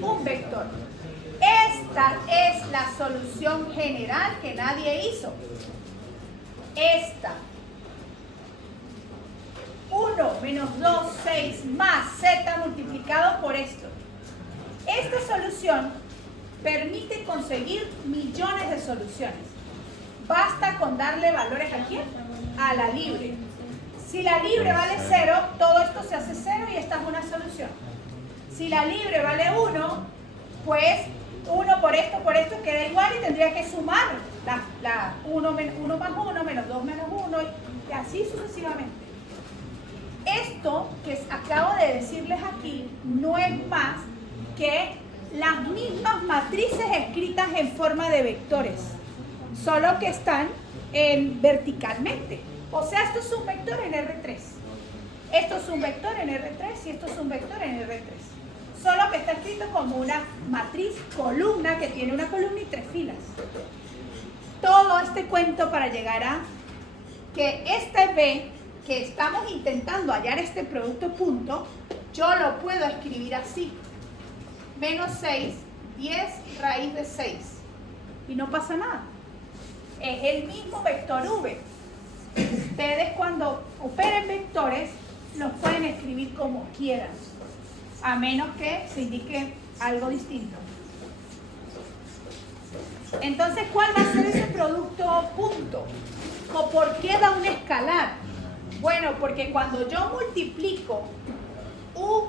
un vector. Esta es la solución general que nadie hizo. Esta. 1 menos 2, 6 más Z multiplicado por esto. Esta solución permite conseguir millones de soluciones. Basta con darle valores a ¿quién? A la libre. Si la libre vale 0, todo esto se hace 0 y esta es una solución. Si la libre vale 1, pues 1 por esto queda igual y tendría que sumar 1 más 1 menos 2 menos 1 y así sucesivamente. Esto que acabo de decirles aquí no es más que las mismas matrices escritas en forma de vectores, solo que están verticalmente. O sea, esto es un vector en R3. Esto es un vector en R3 y esto es un vector en R3. Solo que está escrito como una matriz columna que tiene una columna y 3 filas. Todo este cuento para llegar a que este B, que estamos intentando hallar este producto punto, yo lo puedo escribir así. Menos 6, 10 raíz de 6. Y no pasa nada. Es el mismo vector V. Ustedes cuando operen vectores los pueden escribir como quieran, a menos que se indique algo distinto. Entonces, ¿cuál va a ser ese producto punto? ¿O por qué da un escalar? Bueno, porque cuando yo multiplico U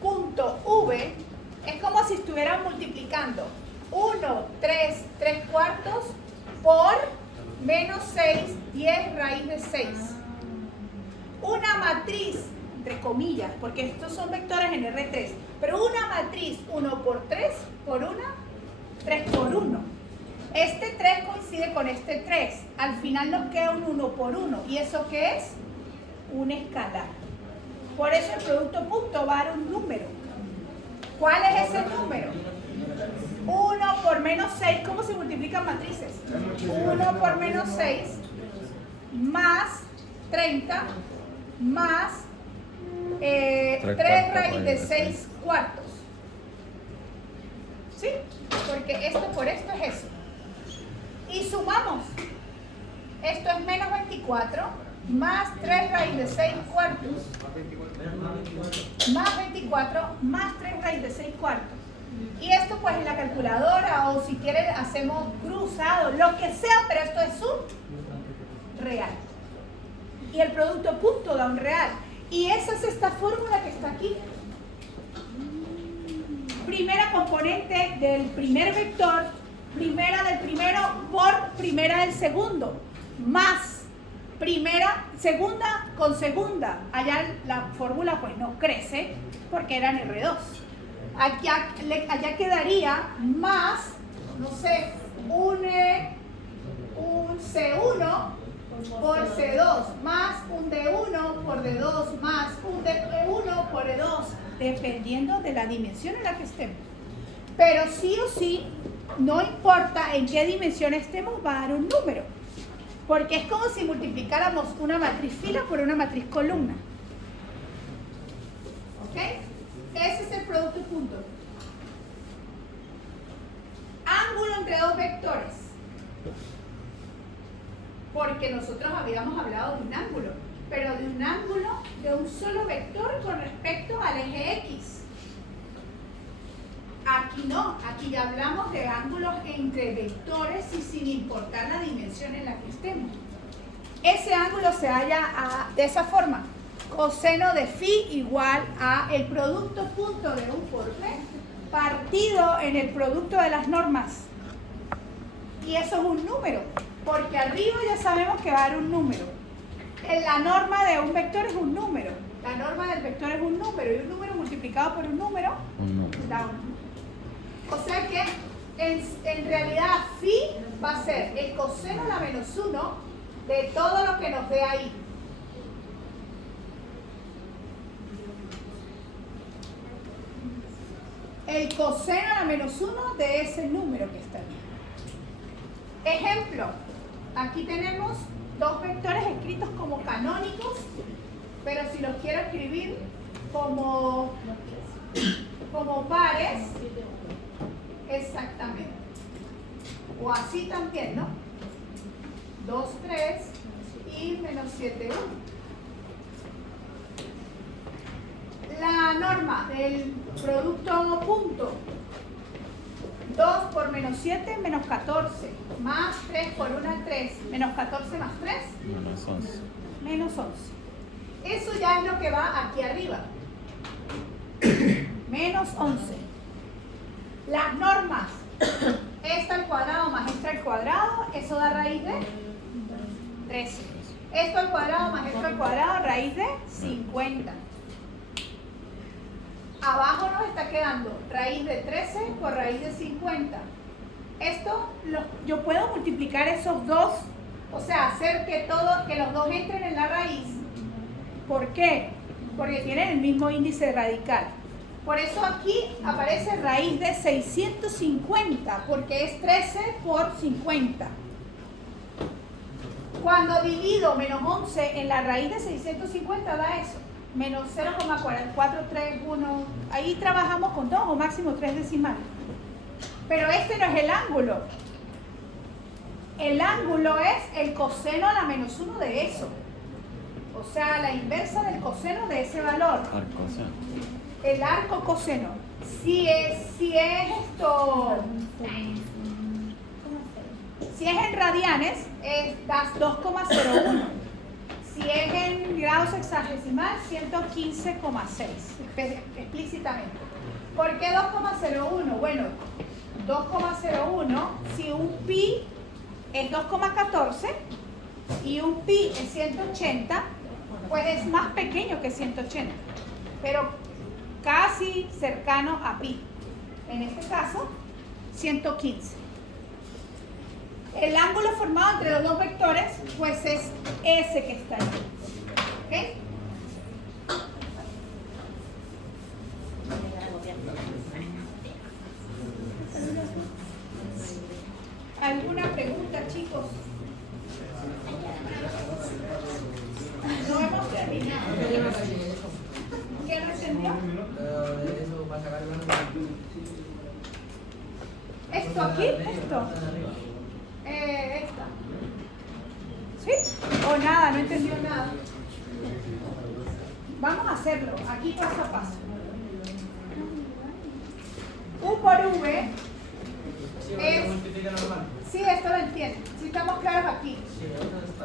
punto V, es como si estuviera multiplicando 1, 3 cuartos por menos 6, 10 raíz de 6. Una matriz, entre comillas, porque estos son vectores en R3, pero una matriz 1 por 3 por 1, 3 por 1. Este 3 coincide con este 3. Al final nos queda un 1 por 1. ¿Y eso qué es? Un escalar. Por eso el producto punto va a dar un número. ¿Cuál es ese número? 1 por menos 6. ¿Cómo se multiplican matrices? 1 por menos 6 más 30 más 3 raíz de 6 cuartos. ¿Sí? Porque esto por esto es eso. Y sumamos. Esto es menos 24 más 3 raíz de 6 cuartos más 24 más 3 raíz de 6 cuartos. Y esto pues en la calculadora o si quieren hacemos cruzado, lo que sea, pero esto es un real. Y el producto punto da un real. Y esa es esta fórmula que está aquí. Primera componente del primer vector, primera del primero por primera del segundo, más primera, segunda con segunda. Allá la fórmula pues no crece porque eran R2. Allá quedaría más, no sé, un C1 por C2, más un D1 por D2, más un D1 por E2, dependiendo de la dimensión en la que estemos. Pero sí o sí, no importa en qué dimensión estemos, va a dar un número. Porque es como si multiplicáramos una matriz fila por una matriz columna. ¿Ok? Ese es el producto punto. Ángulo entre dos vectores. Porque nosotros habíamos hablado de un ángulo, pero de un ángulo de un solo vector con respecto al eje X. Aquí no, aquí ya hablamos de ángulos entre vectores y sin importar la dimensión en la que estemos. Ese ángulo se halla de esa forma. Coseno de phi igual a el producto punto de U por B partido en el producto de las normas. Y eso es un número, porque arriba ya sabemos que va a dar un número. La norma de un vector es un número. La norma del vector es un número, y un número multiplicado por un número da un número. O sea que en realidad phi va a ser el coseno a la menos 1 de todo lo que nos dé ahí. El coseno a la menos 1 de ese número que está ahí. Ejemplo, aquí tenemos dos vectores escritos como canónicos, pero si los quiero escribir como pares, exactamente. O así también, ¿no? 2, 3 y menos 7, 1. La norma del producto punto. 2 por menos 7, menos 14. Más 3 por 1, 3. Menos 14 más 3. Menos 11. Menos 11. Eso ya es lo que va aquí arriba. Menos 11. Las normas. Esta al cuadrado más esta al cuadrado. Eso da raíz de 13. Esto al cuadrado más esto al cuadrado. Raíz de 50. Abajo nos está quedando raíz de 13 por raíz de 50. Esto yo puedo multiplicar esos dos, o sea, hacer que los dos entren en la raíz. ¿Por qué? Porque tienen el mismo índice radical. Por eso aquí aparece raíz de 650, porque es 13 por 50. Cuando divido menos 11 en la raíz de 650 da eso. Menos 0,431, ahí trabajamos con 2 o máximo 3 decimales. Pero este no es el ángulo. El ángulo es el coseno a la menos 1 de eso. O sea, la inversa del coseno de ese valor. Arcoseno. El arco coseno. Si es esto, si es en radianes, das 2,01. Si es en grados hexagesimal, 115,6 explícitamente. ¿Por qué 2,01? Bueno, 2,01, si un pi es 2,14 y un pi es 180, pues es más pequeño que 180, pero casi cercano a pi. En este caso, 115. El ángulo formado entre los dos vectores, pues es ese que está ahí. ¿Ok? ¿Alguna pregunta, chicos? No hemos terminado. entendió? Eso va a sacar Esto aquí, esto. Esta. ¿Sí? O nada, no entendió nada. Vamos a hacerlo, aquí paso a paso. U por V es... Sí, esto lo entiendo. Sí, estamos claros aquí.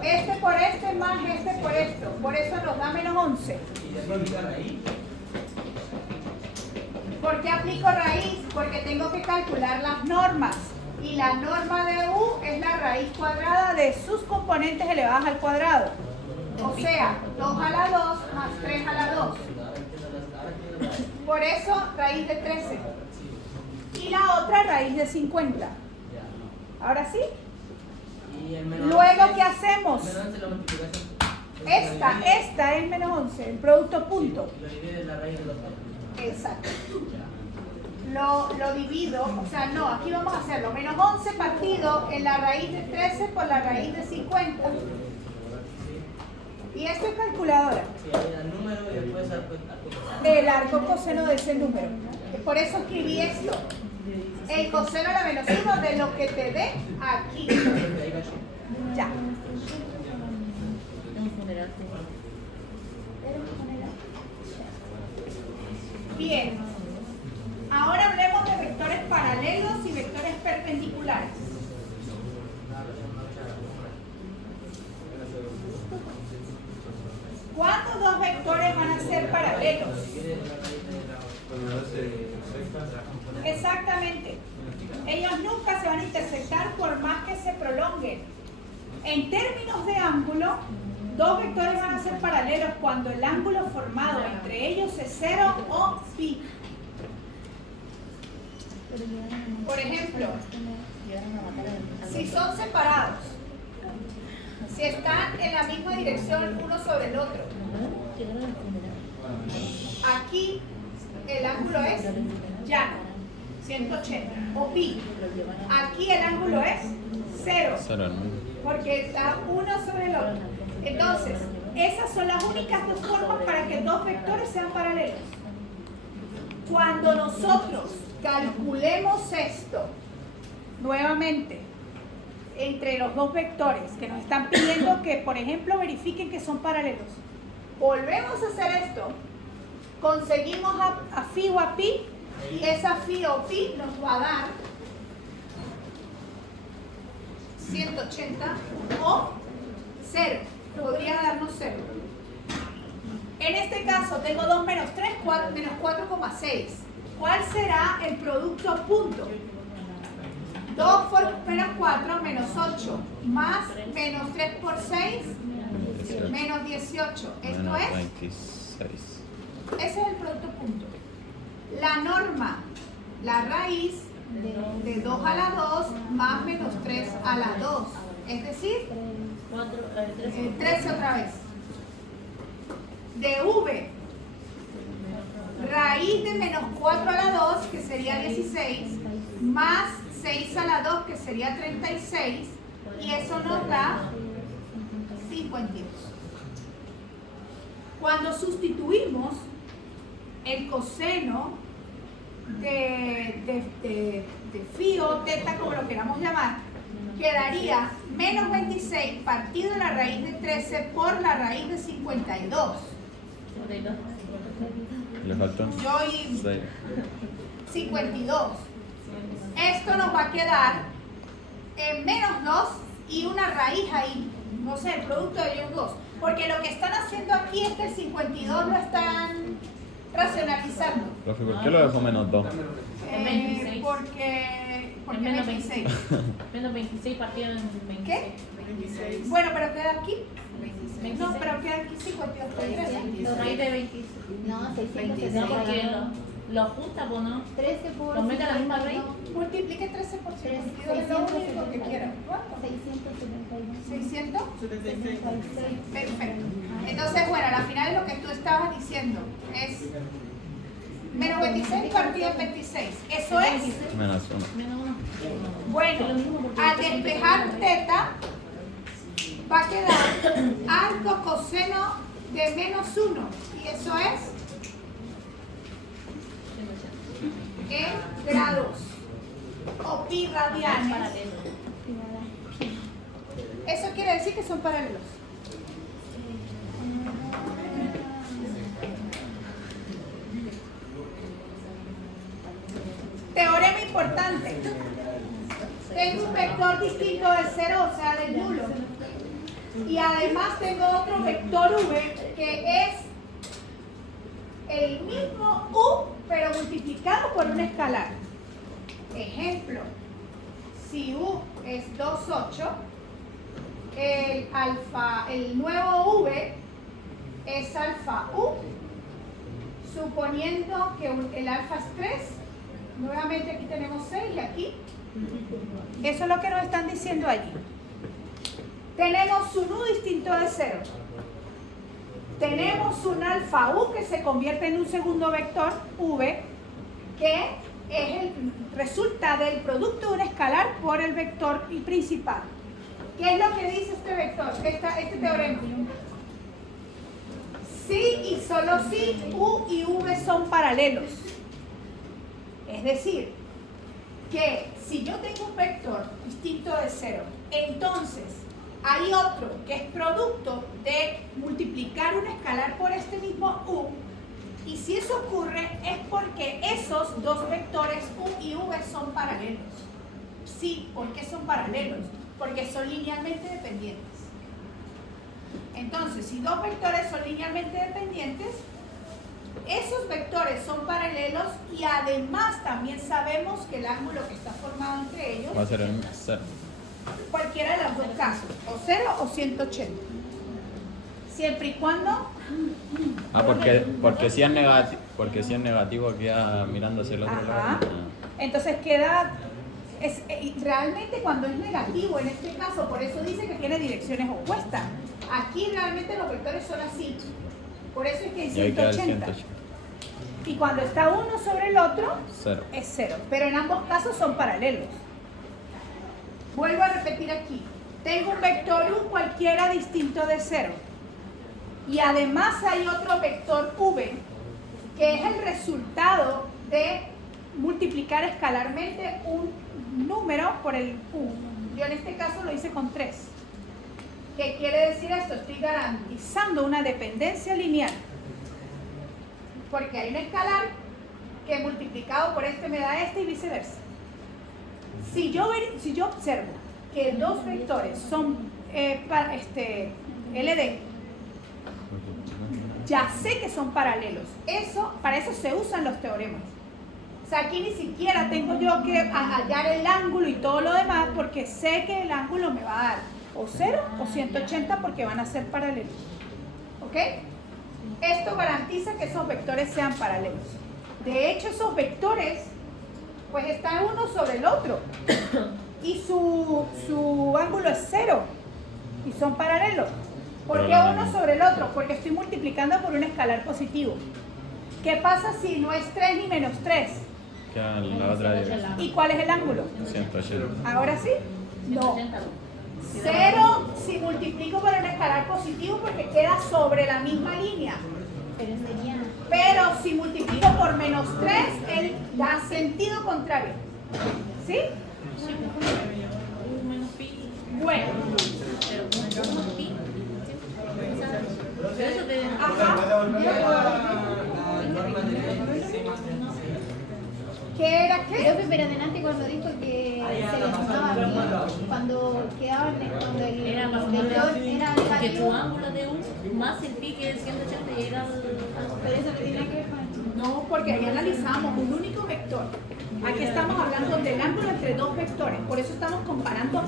Este por este más este por esto. Por eso nos da menos 11. ¿Por qué aplico raíz? Porque tengo que calcular las normas. Y la norma de U es la raíz cuadrada de sus componentes elevadas al cuadrado. O sea, 2 a la 2 más 3 a la 2. Por eso, raíz de 13. Y la otra, raíz de 50. ¿Ahora sí? Luego, ¿qué hacemos? Esta es menos 11, el producto punto. Exacto. Lo divido, o sea, no, aquí vamos a hacerlo. Menos 11 partido en la raíz de 13 por la raíz de 50. Y esto es calculadora. El arco coseno de ese número. Por eso escribí esto. El coseno a la menos 1 de lo que te dé aquí. Ya. Bien. Ahora hablemos de vectores paralelos y vectores perpendiculares. ¿Cuándo dos vectores van a ser paralelos? Exactamente. Ellos nunca se van a intersectar por más que se prolonguen. En términos de ángulo, dos vectores van a ser paralelos cuando el ángulo formado entre ellos es 0 o pi. Por ejemplo, si son separados, si están en la misma dirección uno sobre el otro, aquí el ángulo es llano, 180, o pi. Aquí el ángulo es 0, porque está uno sobre el otro. Entonces, esas son las únicas dos formas para que dos vectores sean paralelos. Cuando nosotros calculemos esto, nuevamente, entre los dos vectores que nos están pidiendo que, por ejemplo, verifiquen que son paralelos, volvemos a hacer esto, conseguimos a phi o a pi, y esa phi o pi nos va a dar 180 o 0, podría darnos 0. En este caso tengo 2 menos 3, menos 4,6. ¿Cuál será el producto punto? 2 por menos 4, menos 8, más menos 3 por 6, menos 18. Esto es 26. Ese es el producto punto. La norma, la raíz de 2 a la 2 más menos 3 a la 2. Es decir, 13 otra vez. De V, raíz de menos 4 a la 2, que sería 16, más 6 a la 2, que sería 36, y eso nos da 52. Cuando sustituimos el coseno de phi o teta, como lo queramos llamar, quedaría menos 26 partido de la raíz de 13 por la raíz de 52. ¿Le faltan? Yo y 52. Esto nos va a quedar en menos 2 y una raíz ahí. No sé, el producto de ellos dos. Porque lo que están haciendo aquí es que el 52 lo están racionalizando. Profe, ¿por qué lo dejó menos 2? Porque menos 26. Menos 26 partido en 26. ¿Qué? 26. Bueno, pero queda aquí. 26. No, pero queda aquí 52 por 13. Raíz de 26. No, 660. No, porque lo junta, pues no. 13 por... ¿Lo mete a la misma raíz? Multiplique 13 por 52, es lo único que quiero. ¿Cuánto? 672. 600. 66. Perfecto. Entonces, bueno, al final lo que tú estabas diciendo es menos 26 partido en 26. Eso es. Menos 1. Menos 1. Bueno, al despejar teta, va a quedar arco coseno de menos 1. Y eso es en grados o pi radianes, Paralelo. eso quiere decir que son paralelos. Teorema importante. Tengo un vector distinto del cero, o sea, del nulo. Y además tengo otro vector v que es el mismo u, pero multiplicado por un escalar. Ejemplo, si u es 2,8, el nuevo v es alfa u, suponiendo que el alfa es 3, nuevamente aquí tenemos 6 y aquí. Eso es lo que nos están diciendo allí. Tenemos un u distinto de 0. Tenemos un alfa u que se convierte en un segundo vector, v, que resulta del producto de un escalar por el vector principal. ¿Qué es lo que dice este vector, este teorema? Si y solo si u y v son paralelos. Es decir, que si yo tengo un vector distinto de 0, entonces hay otro que es producto de multiplicar un escalar por este mismo u, y si eso ocurre es porque esos dos vectores u y v son paralelos. Sí, ¿por qué son paralelos? Porque son linealmente dependientes. Entonces, si dos vectores son linealmente dependientes, esos vectores son paralelos y además también sabemos que el ángulo que está formado entre ellos Va a ser el 0. cualquiera de los dos casos, o 0 o 180. Siempre y cuando Porque si es negativo queda mirando hacia el otro Ajá. lado. entonces queda realmente cuando es negativo en este caso, por eso dice que tiene direcciones opuestas. Aquí realmente los vectores son así. Por eso es que es Y ahí queda el 180. 180. Y cuando está uno sobre el otro, 0. es 0. Pero en ambos casos son paralelos. Vuelvo a repetir aquí. Tengo un vector u cualquiera distinto de 0. Y además hay otro vector v, que es el resultado de multiplicar escalarmente un número por el u. Yo en este caso lo hice con 3. ¿Qué quiere decir esto? Estoy garantizando una dependencia lineal. Porque hay un escalar que multiplicado por este me da este y viceversa. Si yo observo que dos vectores son LD, ya sé que son paralelos. Para eso se usan los teoremas. O sea, aquí ni siquiera tengo yo que hallar el ángulo y todo lo demás, porque sé que el ángulo me va a dar o 0 o 180 porque van a ser paralelos. ¿Ok? Esto garantiza que esos vectores sean paralelos. De hecho, esos vectores pues están uno sobre el otro y su ángulo es 0 y son paralelos. ¿Por qué uno sobre el otro? Porque estoy multiplicando por un escalar positivo. ¿Qué pasa si no es 3 ni menos 3? Queda en la otra dirección. ¿Y cuál es el ángulo? 180. ¿Ahora sí? No. 0 si multiplico por un escalar positivo porque queda sobre la misma línea. Pero si multiplico por menos 3, él da sentido contrario. ¿Sí? Menos pi. Bueno. Pero menos pi. Pero eso te... ¿Qué era qué? Profe, pero adelante cuando dijo que se le sumaba bien, cuando quedaban, cuando el Era más vector o menos era que tu negativo, ángulo de u más el pi que es 180 llega al... pero eso no tiene nada que ver con esto. No, porque ahí analizamos un único vector. Aquí estamos hablando del ángulo entre dos vectores. Por eso estamos comparando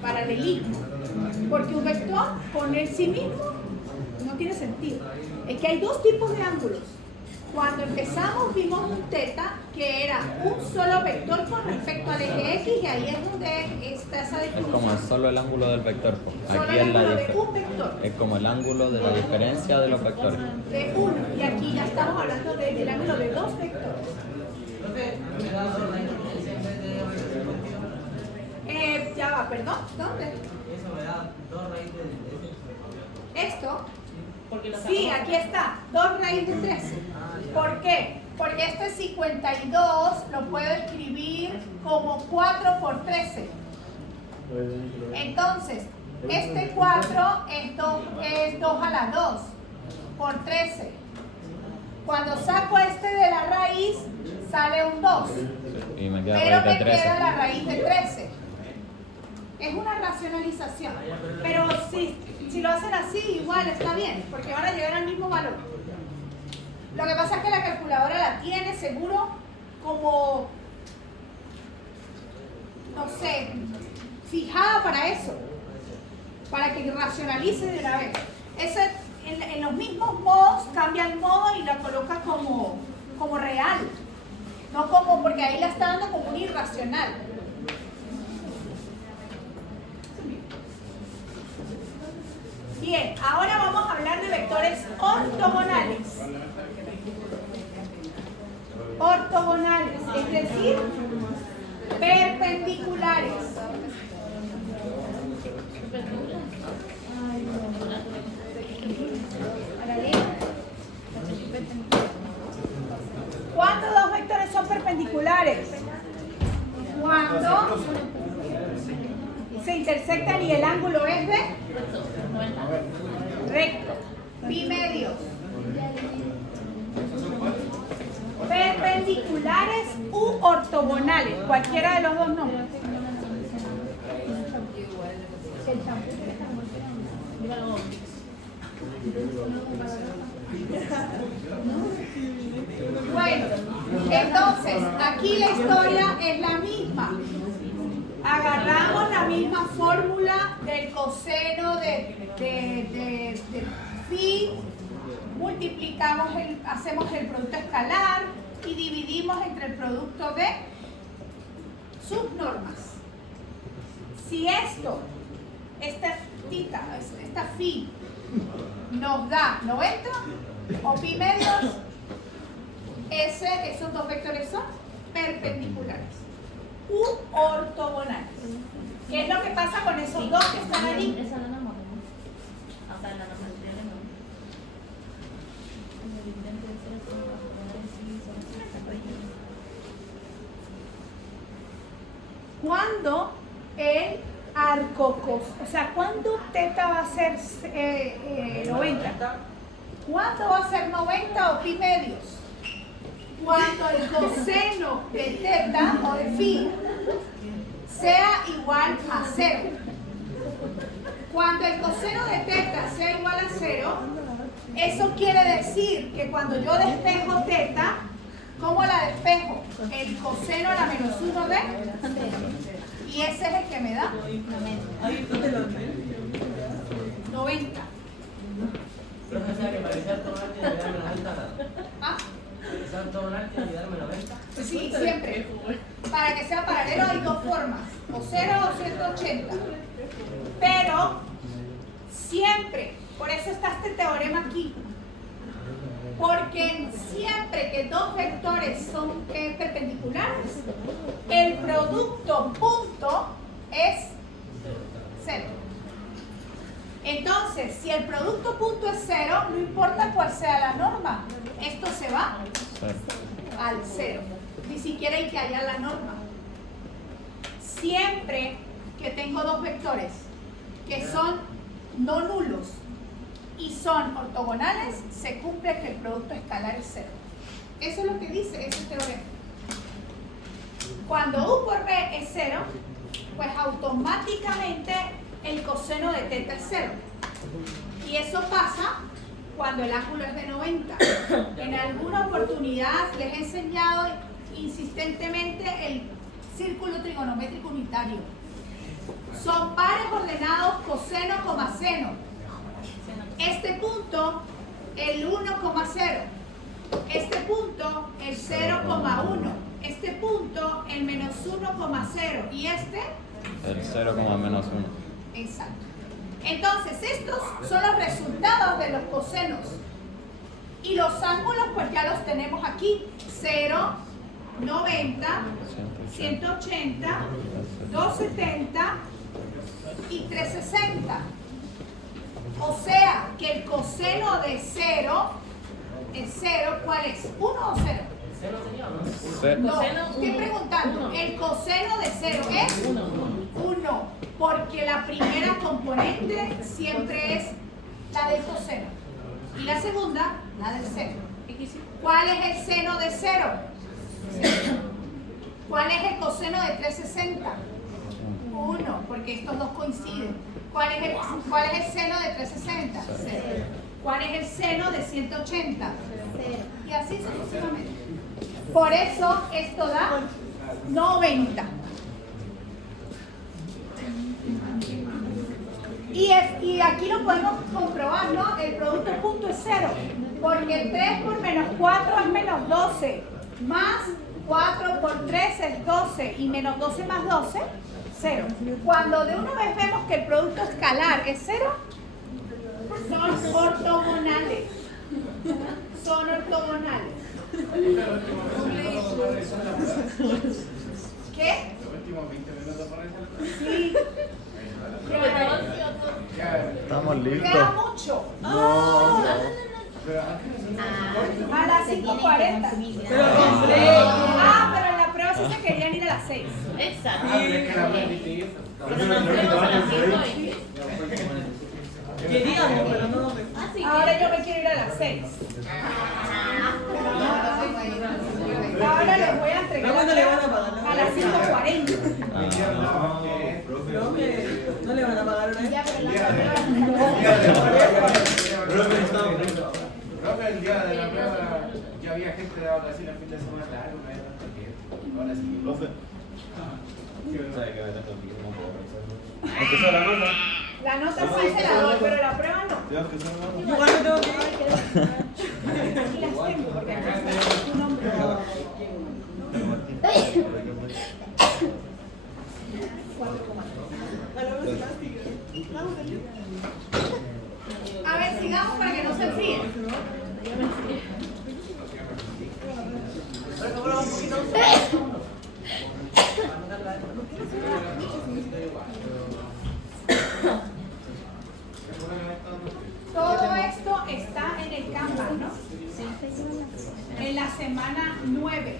paralelismo. Porque un vector con el sí mismo no tiene sentido. Es que hay dos tipos de ángulos. Cuando empezamos vimos un teta que era un solo vector con respecto al eje X y ahí es donde está esa Es como definición. solo el ángulo del vector. Po. Solo Aquí el es la ángulo de diferencia. un vector. Es como el ángulo de la diferencia de los vectores. De uno. Y aquí ya estamos hablando del ángulo de dos vectores. ¿Me da 2 raíces de 6 en vez de 8,52? Ya va, perdón. ¿Dónde? Eso me da 2 raíces de 6. Esto. Porque lo Sí, aquí está. 2 raíz de 13. ¿Por qué? Porque este 52 lo puedo escribir como 4 por 13. Entonces, este 4 es 2 a la 2 por 13. Cuando saco este de la raíz, sale un 2. Y me queda Pero raíz de me 13. queda la raíz de 13. Es una racionalización. Pero si lo hacen así, igual está bien, porque van a llegar al mismo valor. Lo que pasa es que la calculadora la tiene seguro como, no sé, fijada para eso, para que racionalice de una vez. En los mismos modos cambia el modo y la coloca como real, no como, porque ahí la está dando como un irracional. Bien, ahora vamos a hablar de vectores ortogonales. Ortogonales, es decir, perpendiculares. ¿Cuándo dos vectores son perpendiculares? Cuando se intersectan y el ángulo es de recto, bimedios. Perpendiculares u ortogonales, cualquiera de los dos nombres. Bueno, entonces aquí la historia es la misma. Agarramos la misma fórmula del coseno de phi, multiplicamos, hacemos el producto escalar y dividimos entre el producto de sus normas. Si esta phi nos da 90 o pi medios, esos dos vectores son perpendiculares u ortogonales. ¿Qué es lo que pasa con esos dos que están ahí? Esa la norma, ¿no? Acá en la norma del no. Cuando el arco o sea, ¿cuándo teta va a ser 90? ¿Cuándo va a ser 90 o pi medios? Cuando el coseno de teta o de phi sea igual a 0. Cuando el coseno de teta sea igual a 0, eso quiere decir que cuando yo despejo teta, ¿cómo la despejo? El coseno a la menos 1 de, y ese es el que me da 90. Profesora, que parecía ortogonal tiene que darme 90. ¿Ah? Parecía ortogonal tiene que darme 90. Sí, siempre. Para que sea paralelo hay dos formas, o 0 o 180. Pero siempre, por eso está este teorema aquí, porque siempre que dos vectores son perpendiculares, el producto punto es 0. Entonces, si el producto punto es 0, no importa cuál sea la norma, esto se va al 0. Ni siquiera hay que hallar la norma. Siempre que tengo dos vectores que son no nulos y son ortogonales, se cumple que el producto escalar es 0. Eso es lo que dice ese teorema. Cuando u por b es 0, pues automáticamente el coseno de teta es 0. Y eso pasa cuando el ángulo es de 90. En alguna oportunidad les he enseñado insistentemente el círculo trigonométrico unitario. Son pares ordenados coseno, seno. Este punto, el 1,0. Este punto, el 0,1. Este punto, el menos 1,0. Y este, el 0, menos 1. exacto. Entonces, estos son los resultados de los cosenos. Y los ángulos, pues ya los tenemos aquí. 0, 90, 180, 270 y 360. O sea, que el coseno de 0 es 0. ¿Cuál es? ¿1 o 0? No, Coseno, estoy uno. preguntando. El coseno de 0 es 1, porque la primera componente siempre es la del coseno y la segunda la del seno. ¿Cuál es el seno de 0? ¿Cuál es el coseno de 360? 1, porque estos dos coinciden. ¿Cuál es el seno de 360? 0. ¿Cuál es el seno de 180? 0. Y así sucesivamente. Por eso esto da 90. Y aquí lo podemos comprobar, ¿no? El producto punto es 0. Porque 3 por menos 4 es menos 12. Más 4 por 3 es 12. Y menos 12 más 12, 0. Cuando de una vez vemos que el producto escalar es 0, son ortogonales. Son ortogonales. ¿Qué? Sí. Estamos Queda listos. mucho. No. A las 5:40. Pero Pero en la prueba sí se querían ir a las 6. Exacto. Pero nos fuimos a las 5 y... queríamos, pero no nos Así que... Ahora yo me quiero ir a las 6. Ahora les voy a entregar ¿Cuándo le van a pagar? a las 5:40. no le van a pagar una vez. Ya, pero la Profe, el día de la prueba ya había gente de vacaciones el fin de semana largo, no había tanto tiempo. Ahora sí. Profe. Aunque sea la nota. La nota sí se la doy, pero la prueba no. Aunque sea la nota. Igual me tengo que ir. Aquí las tengo porque aquí está tu nombre. A ver, sigamos para que no se enfríen. Todo esto está en el Canva, ¿no? En la semana 9.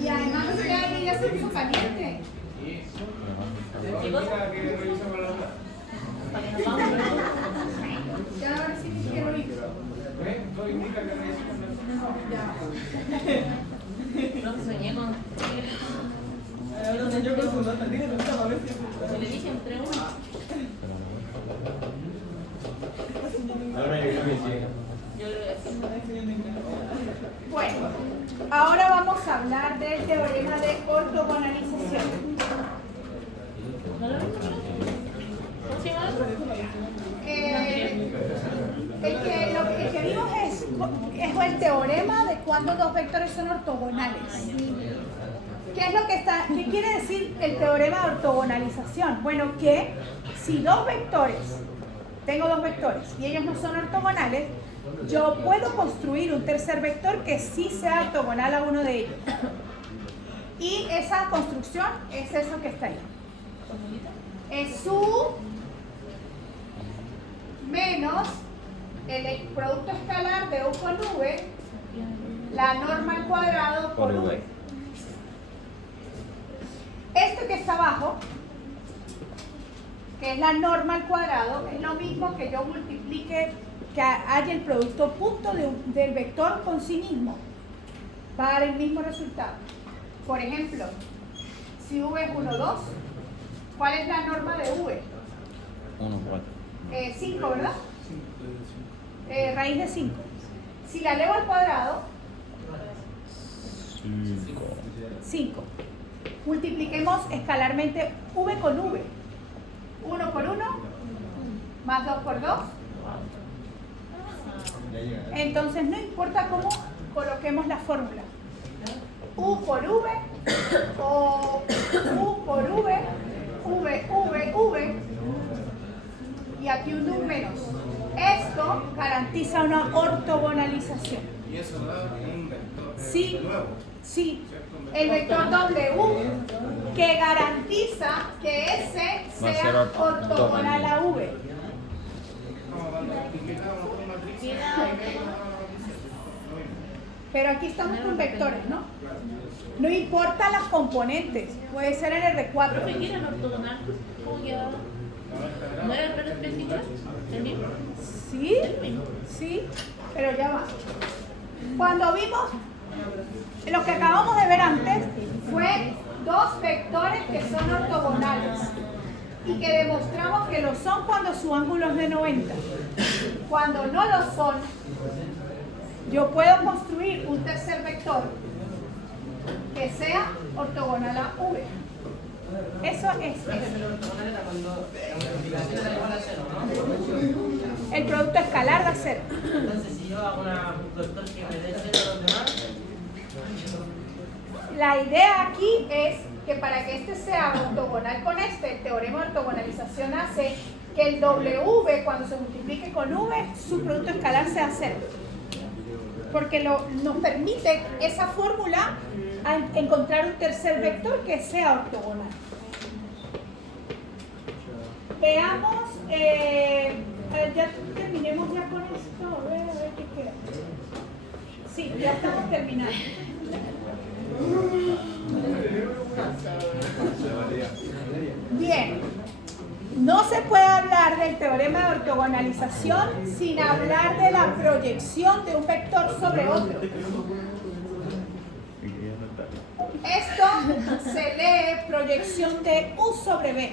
Y además ya se puso caliente. ¿Y vos? Que revisamos la nota. Para que nos vamos. Ya ahora sí quiero ir. Todo indica que revisamos la nota. No soñé con... Ahora soy yo con su nota. Díganme, a ver si Se le dije entre uno. Yo le voy a decir. Bueno, ahora vamos a hablar del teorema de ortogonalización. ¿No lo ves? ¿Cómo se llama eso? El que vimos es el teorema de cuando dos vectores son ortogonales. ¿Qué es lo que está? ¿Qué quiere decir el teorema de ortogonalización? Bueno, que si tengo dos vectores y ellos no son ortogonales, yo puedo construir un tercer vector que sí sea ortogonal a uno de ellos. Y esa construcción es eso que está ahí. Es U menos el producto escalar de U con V, la norma al cuadrado por V. Esto que está abajo, que es la norma al cuadrado, es lo mismo que yo multiplique, que haya el producto punto del vector con sí mismo. Va a dar el mismo resultado. Por ejemplo, si V es 1, 2, ¿cuál es la norma de V? 1, 4. 5, ¿verdad? Raíz de 5. Si la elevo al cuadrado, 5. Multipliquemos escalarmente V con V. 1 por 1, más 2 por 2. Entonces no importa cómo coloquemos la fórmula. U por V, o U por V, V, V, V, y aquí un U menos. Esto garantiza una ortogonalización. Y eso da un vector Sí, nuevo. Sí, el vector W que garantiza que ese Va a ser sea ortogonal. ortogonal a V. Como cuando multiplicamos por matriz, Pero aquí estamos con vectores, ¿no? No importa las componentes, puede ser en Profe, R4. ¿qué era el ortogonal? ¿Cómo quedaba? ¿No era el perpendicular? ¿El mismo? Sí, El mismo. sí, pero ya va. Cuando vimos lo que acabamos de ver antes, fue dos vectores que son ortogonales y que demostramos que lo son cuando su ángulo es de 90. Cuando no lo son, yo puedo construir un tercer vector que sea ortogonal a V. Eso es eso. El ortogonal era cuando la multiplicación era igual a 0, ¿no? El producto escalar da 0. Entonces, si yo hago un vector que me dé 0 a los demás, La idea aquí es que para que este sea ortogonal con este, el teorema de ortogonalización hace que el W, cuando se multiplique con V, su producto escalar sea 0. Porque nos permite esa fórmula a encontrar un tercer vector que sea ortogonal. Veamos, ya terminemos ya con esto, a ver qué queda. Sí, ya estamos terminando. Bien, no se puede hablar del teorema de ortogonalización sin hablar de la proyección de un vector sobre otro. Esto se lee proyección de U sobre B.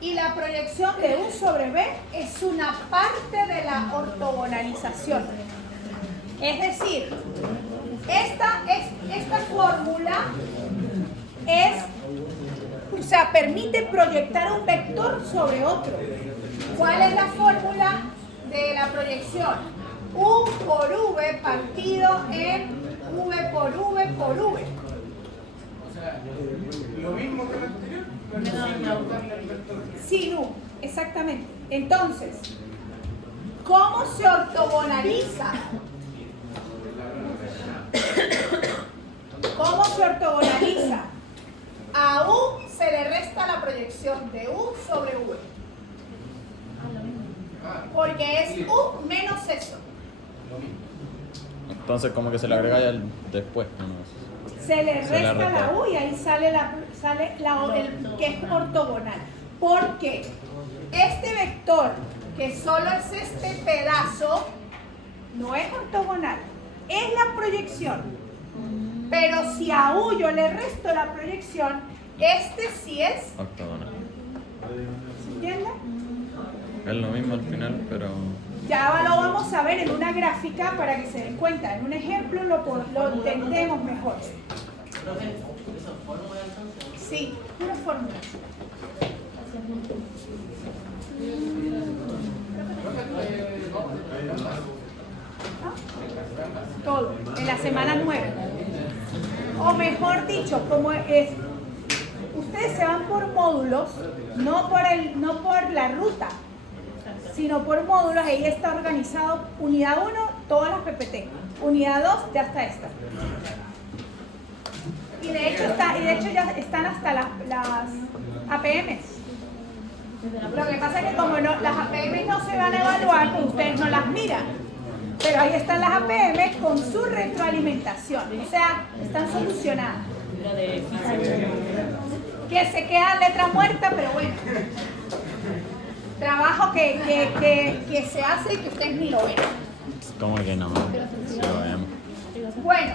Y la proyección de U sobre B es una parte de la ortogonalización. Es decir, esta fórmula permite proyectar un vector sobre otro. ¿Cuál es la fórmula de la proyección? U por V partido en V por V por V. o sea, lo mismo que el anterior, pero sin aumentarle el vector. Sin U, exactamente. Entonces, ¿cómo se ortogonaliza? ¿Cómo se ortogonaliza? A U se le resta la proyección de U sobre V. Porque es U menos eso. Entonces como que se le agrega el después. ¿No? Se le Se le resta la resta. U y ahí sale el que es ortogonal. Porque este vector, que solo es este pedazo, no es ortogonal. Es la proyección. Pero si a U yo le resto la proyección, este sí es. Ortogonal. ¿Se entiende? Es lo mismo al final, pero... Ya lo vamos a ver en una gráfica para que se den cuenta. En un ejemplo lo entendemos mejor. profe, ¿eso fórmula entonces? Sí, una fórmula. Todo, en la semana 9. O mejor dicho, como es, ustedes se van por módulos, no por la ruta, sino por módulos. Ahí está organizado unidad 1, todas las PPT. Unidad 2, ya está esta. Y de hecho ya están hasta las APMs. Lo que pasa es que como las APMs no se van a evaluar, pues ustedes no las miran. Pero ahí están las APMs con su retroalimentación. O sea, están solucionadas. Era de física. Que se queda letra muerta, pero bueno. Trabajo que se hace y que ustedes ni lo ven. ¿Cómo que no? Sí, lo vemos. Bueno,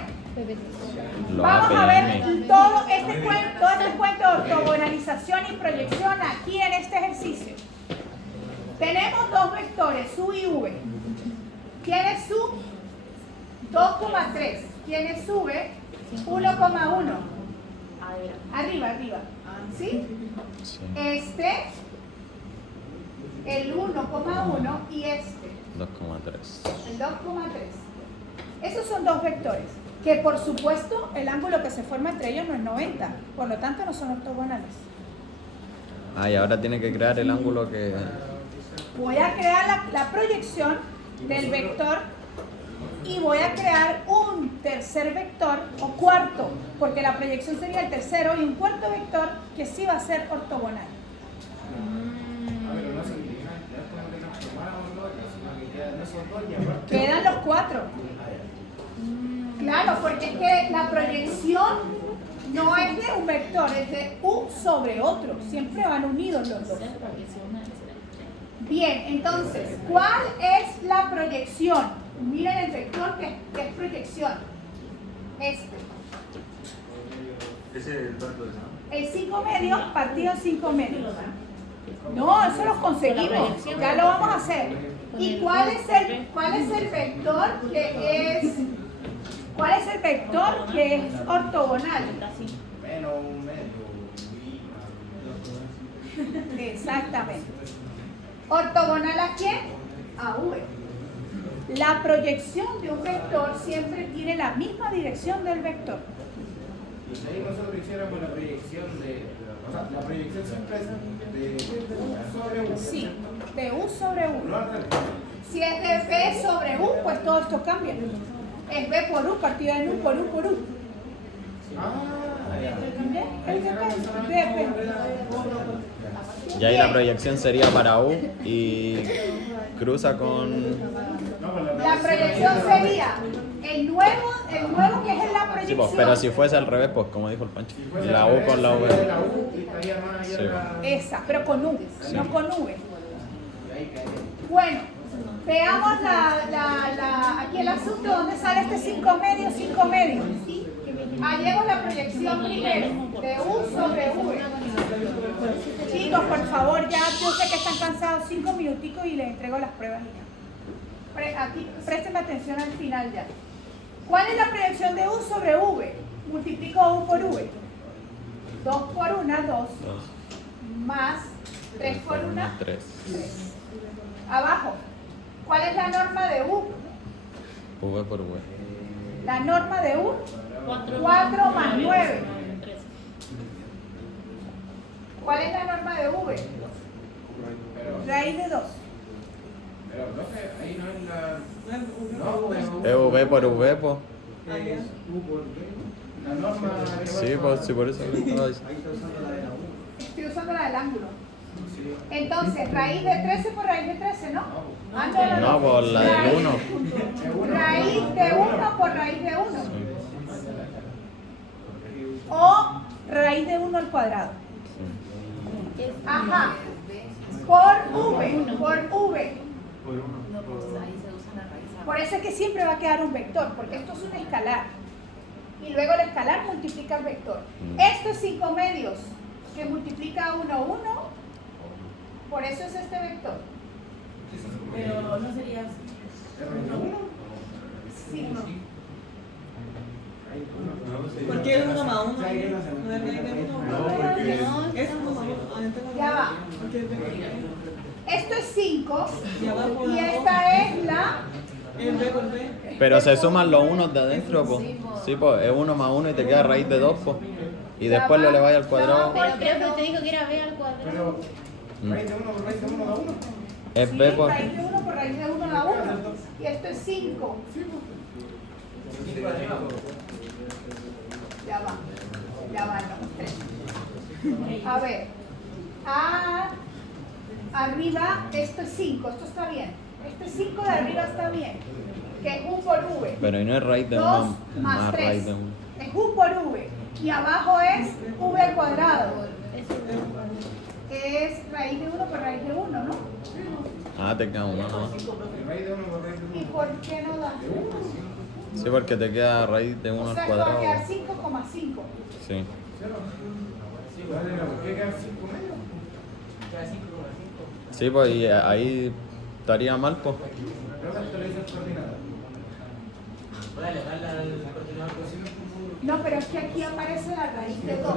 Los vamos a ver APM. todo este cuento de ortogonalización y proyección aquí en este ejercicio. Tenemos dos vectores, U y V. ¿Quién es U? 2,3. ¿Quién es V? 1,1. Arriba. ¿Sí? Sí, Este, el 1,1 y este, 2,3. el 2,3. Esos son dos vectores. Que por supuesto el ángulo que se forma entre ellos no es 90. Por lo tanto no son ortogonales. Ah, y ahora tiene que crear el ángulo que... Voy a crear la proyección del vector y voy a crear un tercer vector o cuarto, porque la proyección sería el tercero y un cuarto vector que sí va a ser ortogonal. Pero no significa que es como que nos tomáramos dos, sino que quedan esos dos y aparte. Quedan los cuatro. Claro, porque es que la proyección no es de un vector, es de U sobre otro. Siempre van unidos los dos. Bien, entonces, ¿cuál es la proyección? Miren el vector que es proyección. Este. Ese es el dato de esa. El 5 medios partido en 5 medios. No, eso lo conseguimos. Ya lo vamos a hacer. ¿Y cuál es el vector que es? ¿Cuál es el vector que es ortogonal? Menos un medio. Exactamente. ¿Ortogonal a quién? A V. La proyección de un vector siempre tiene la misma dirección del vector. Y si ahí nosotros hiciéramos la proyección de. O sea, la proyección siempre es de U sobre U. Sí, de U sobre U. No al revés. Si es de B sobre U, pues todo esto cambia. Es B por U partido en U por U por U. Ah, ya. ¿Entendés? Es de B. Y ahí la proyección sería para U y cruza con... No, pues La proyección sería el nuevo que es en la Sí, proyección. pues, pero si fuese al revés, pues como dijo el Pancho. si fuese La al U revés, con la sería de V. la U y estaría más allá Sí. de la. Esa, pero con U, no con V. Y ahí cae. Bueno, veamos aquí el asunto donde sale este 5 medios, 5 medios. Hallemos la proyección primero de U sobre V. Chicos, por favor, ya yo sé que están cansados, 5 minuticos y les entrego las pruebas y ya. Aquí, préstenme atención al final ya. ¿Cuál es la proyección de U sobre V? Multiplico U por V. 2 por 1, 2. Más 3 por 1, 3. 3. Abajo. ¿Cuál es la norma de U? V por V. La norma de U, 4 más 9. ¿Cuál es la norma de V? Raíz de 2. Pero, profe, ahí no es la. No, pues. Es V por V, pues. La norma. Sí, pues sí, por eso lo estaba diciendo. Estoy usando la del ángulo. Entonces, raíz de 13 por raíz de 13, ¿no? Ah, No, por la del 1. Raíz de 1 por raíz de 1. O raíz de 1 al cuadrado. Ajá. Por V, por V. Por eso es que siempre va a quedar un vector, porque esto es un escalar. Y luego el escalar multiplica el vector. Esto es 5 medios, que multiplica 1, 1. Por eso es este vector. Pero no sería Sí. ¿Por qué es 1 más 1? ¿No es raíz de 1? No, porque Es 1 más 1. Ya va. Esto es 5 Y abajo y la esta es la... es B por B. Pero se suman los unos de adentro, pues. Sí, pues es 1 más 1 y te queda raíz de 2, pues. Y después lo elevas al cuadrado. Pero creo que te dijo que era B al cuadrado. Pero. Raíz de 1 por raíz de 1 da 1. Es Sí, B por... raíz de 1 por raíz de 1 da 1. Y esto es 5. Ya va. Ya va, no. A ver. Arriba, esto es 5. Esto está bien. Este 5 de arriba está bien. Que es U por V. Pero y no es raíz de 2 1 más más 3. raíz de 1. Es U por V. Y abajo es V al cuadrado. Es raíz de 1 por raíz de 1, ¿no? Ah, te queda 1 nomás. Raíz de 1 por raíz de ¿Y 1. por qué no da? Sí, porque te queda raíz de 1 O al sea, que va a cuadrado. quedar 5,5. Sí. Vale, ¿por qué quedan 5 medios? Sí, pues y ahí estaría mal, pues. Pero esto le dices coordinada. Dale, dale al coordinador. No, pero es que aquí aparece la raíz de 2.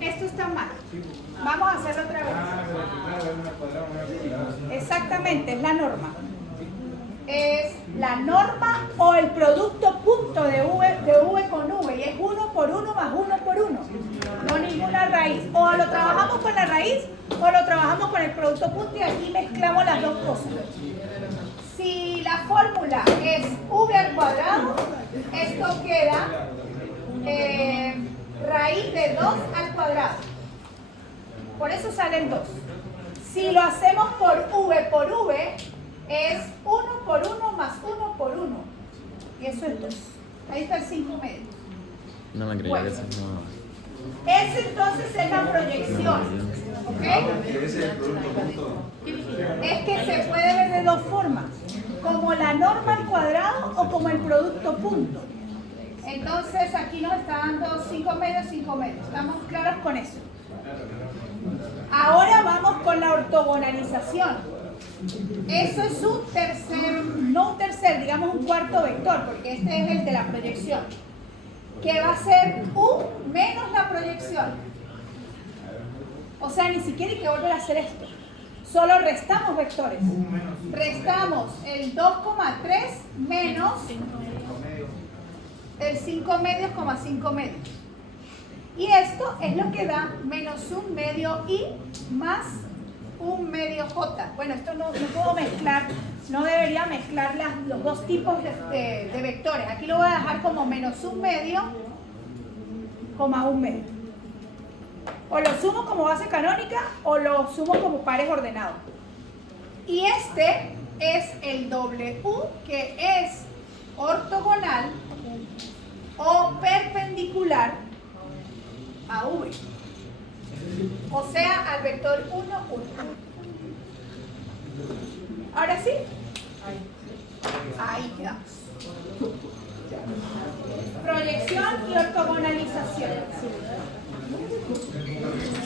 Esto está mal. Vamos a hacerlo otra vez. Ah, pero claro, es una cuadrada, una cuadrada. Exactamente, es la norma. Es la norma o el producto punto de V con V. Y es 1 por 1 más 1 por 1. No ninguna raíz. raíz. O lo trabajamos con la raíz o lo trabajamos con el producto punto y aquí mezclamos las dos cosas. Si la fórmula es v al cuadrado, esto queda raíz de 2 al cuadrado. Por eso salen 2. Si lo hacemos por v, es 1 por 1 más 1 por 1. Y eso es 2. Ahí está el 5 medio. No me creía que eso no. Ese entonces es la proyección. ¿Ok? Es que se puede ver de dos formas. Como la norma al cuadrado o como el producto punto. Entonces aquí nos está dando 5 medios, 5 medios. ¿Estamos claros con eso? Ahora vamos con la ortogonalización. Eso es un tercer, no un tercer, digamos un cuarto vector, porque este es el de la proyección. Que va a ser u menos la proyección. O sea, ni siquiera hay que volver a hacer esto. Solo restamos vectores. Restamos el 2,3 menos el 5 medios, 5 medios. Y esto es lo que da menos 1 medio i más 1 medio j. Bueno, esto no puedo mezclar, no debería mezclar los dos tipos de vectores. Aquí lo voy a dejar como menos 1 medio, 1 medio. O lo sumo como base canónica o lo sumo como pares ordenados. Y este es el W, que es ortogonal o perpendicular a V. O sea, al vector 1, 1. Ahora sí. Ahí quedamos. Proyección y ortogonalización.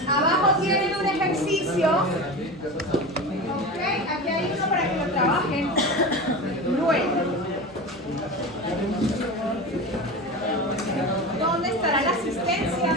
Abajo tienen un ejercicio. Ok, aquí hay uno para que lo trabajen luego. ¿Dónde estará la asistencia?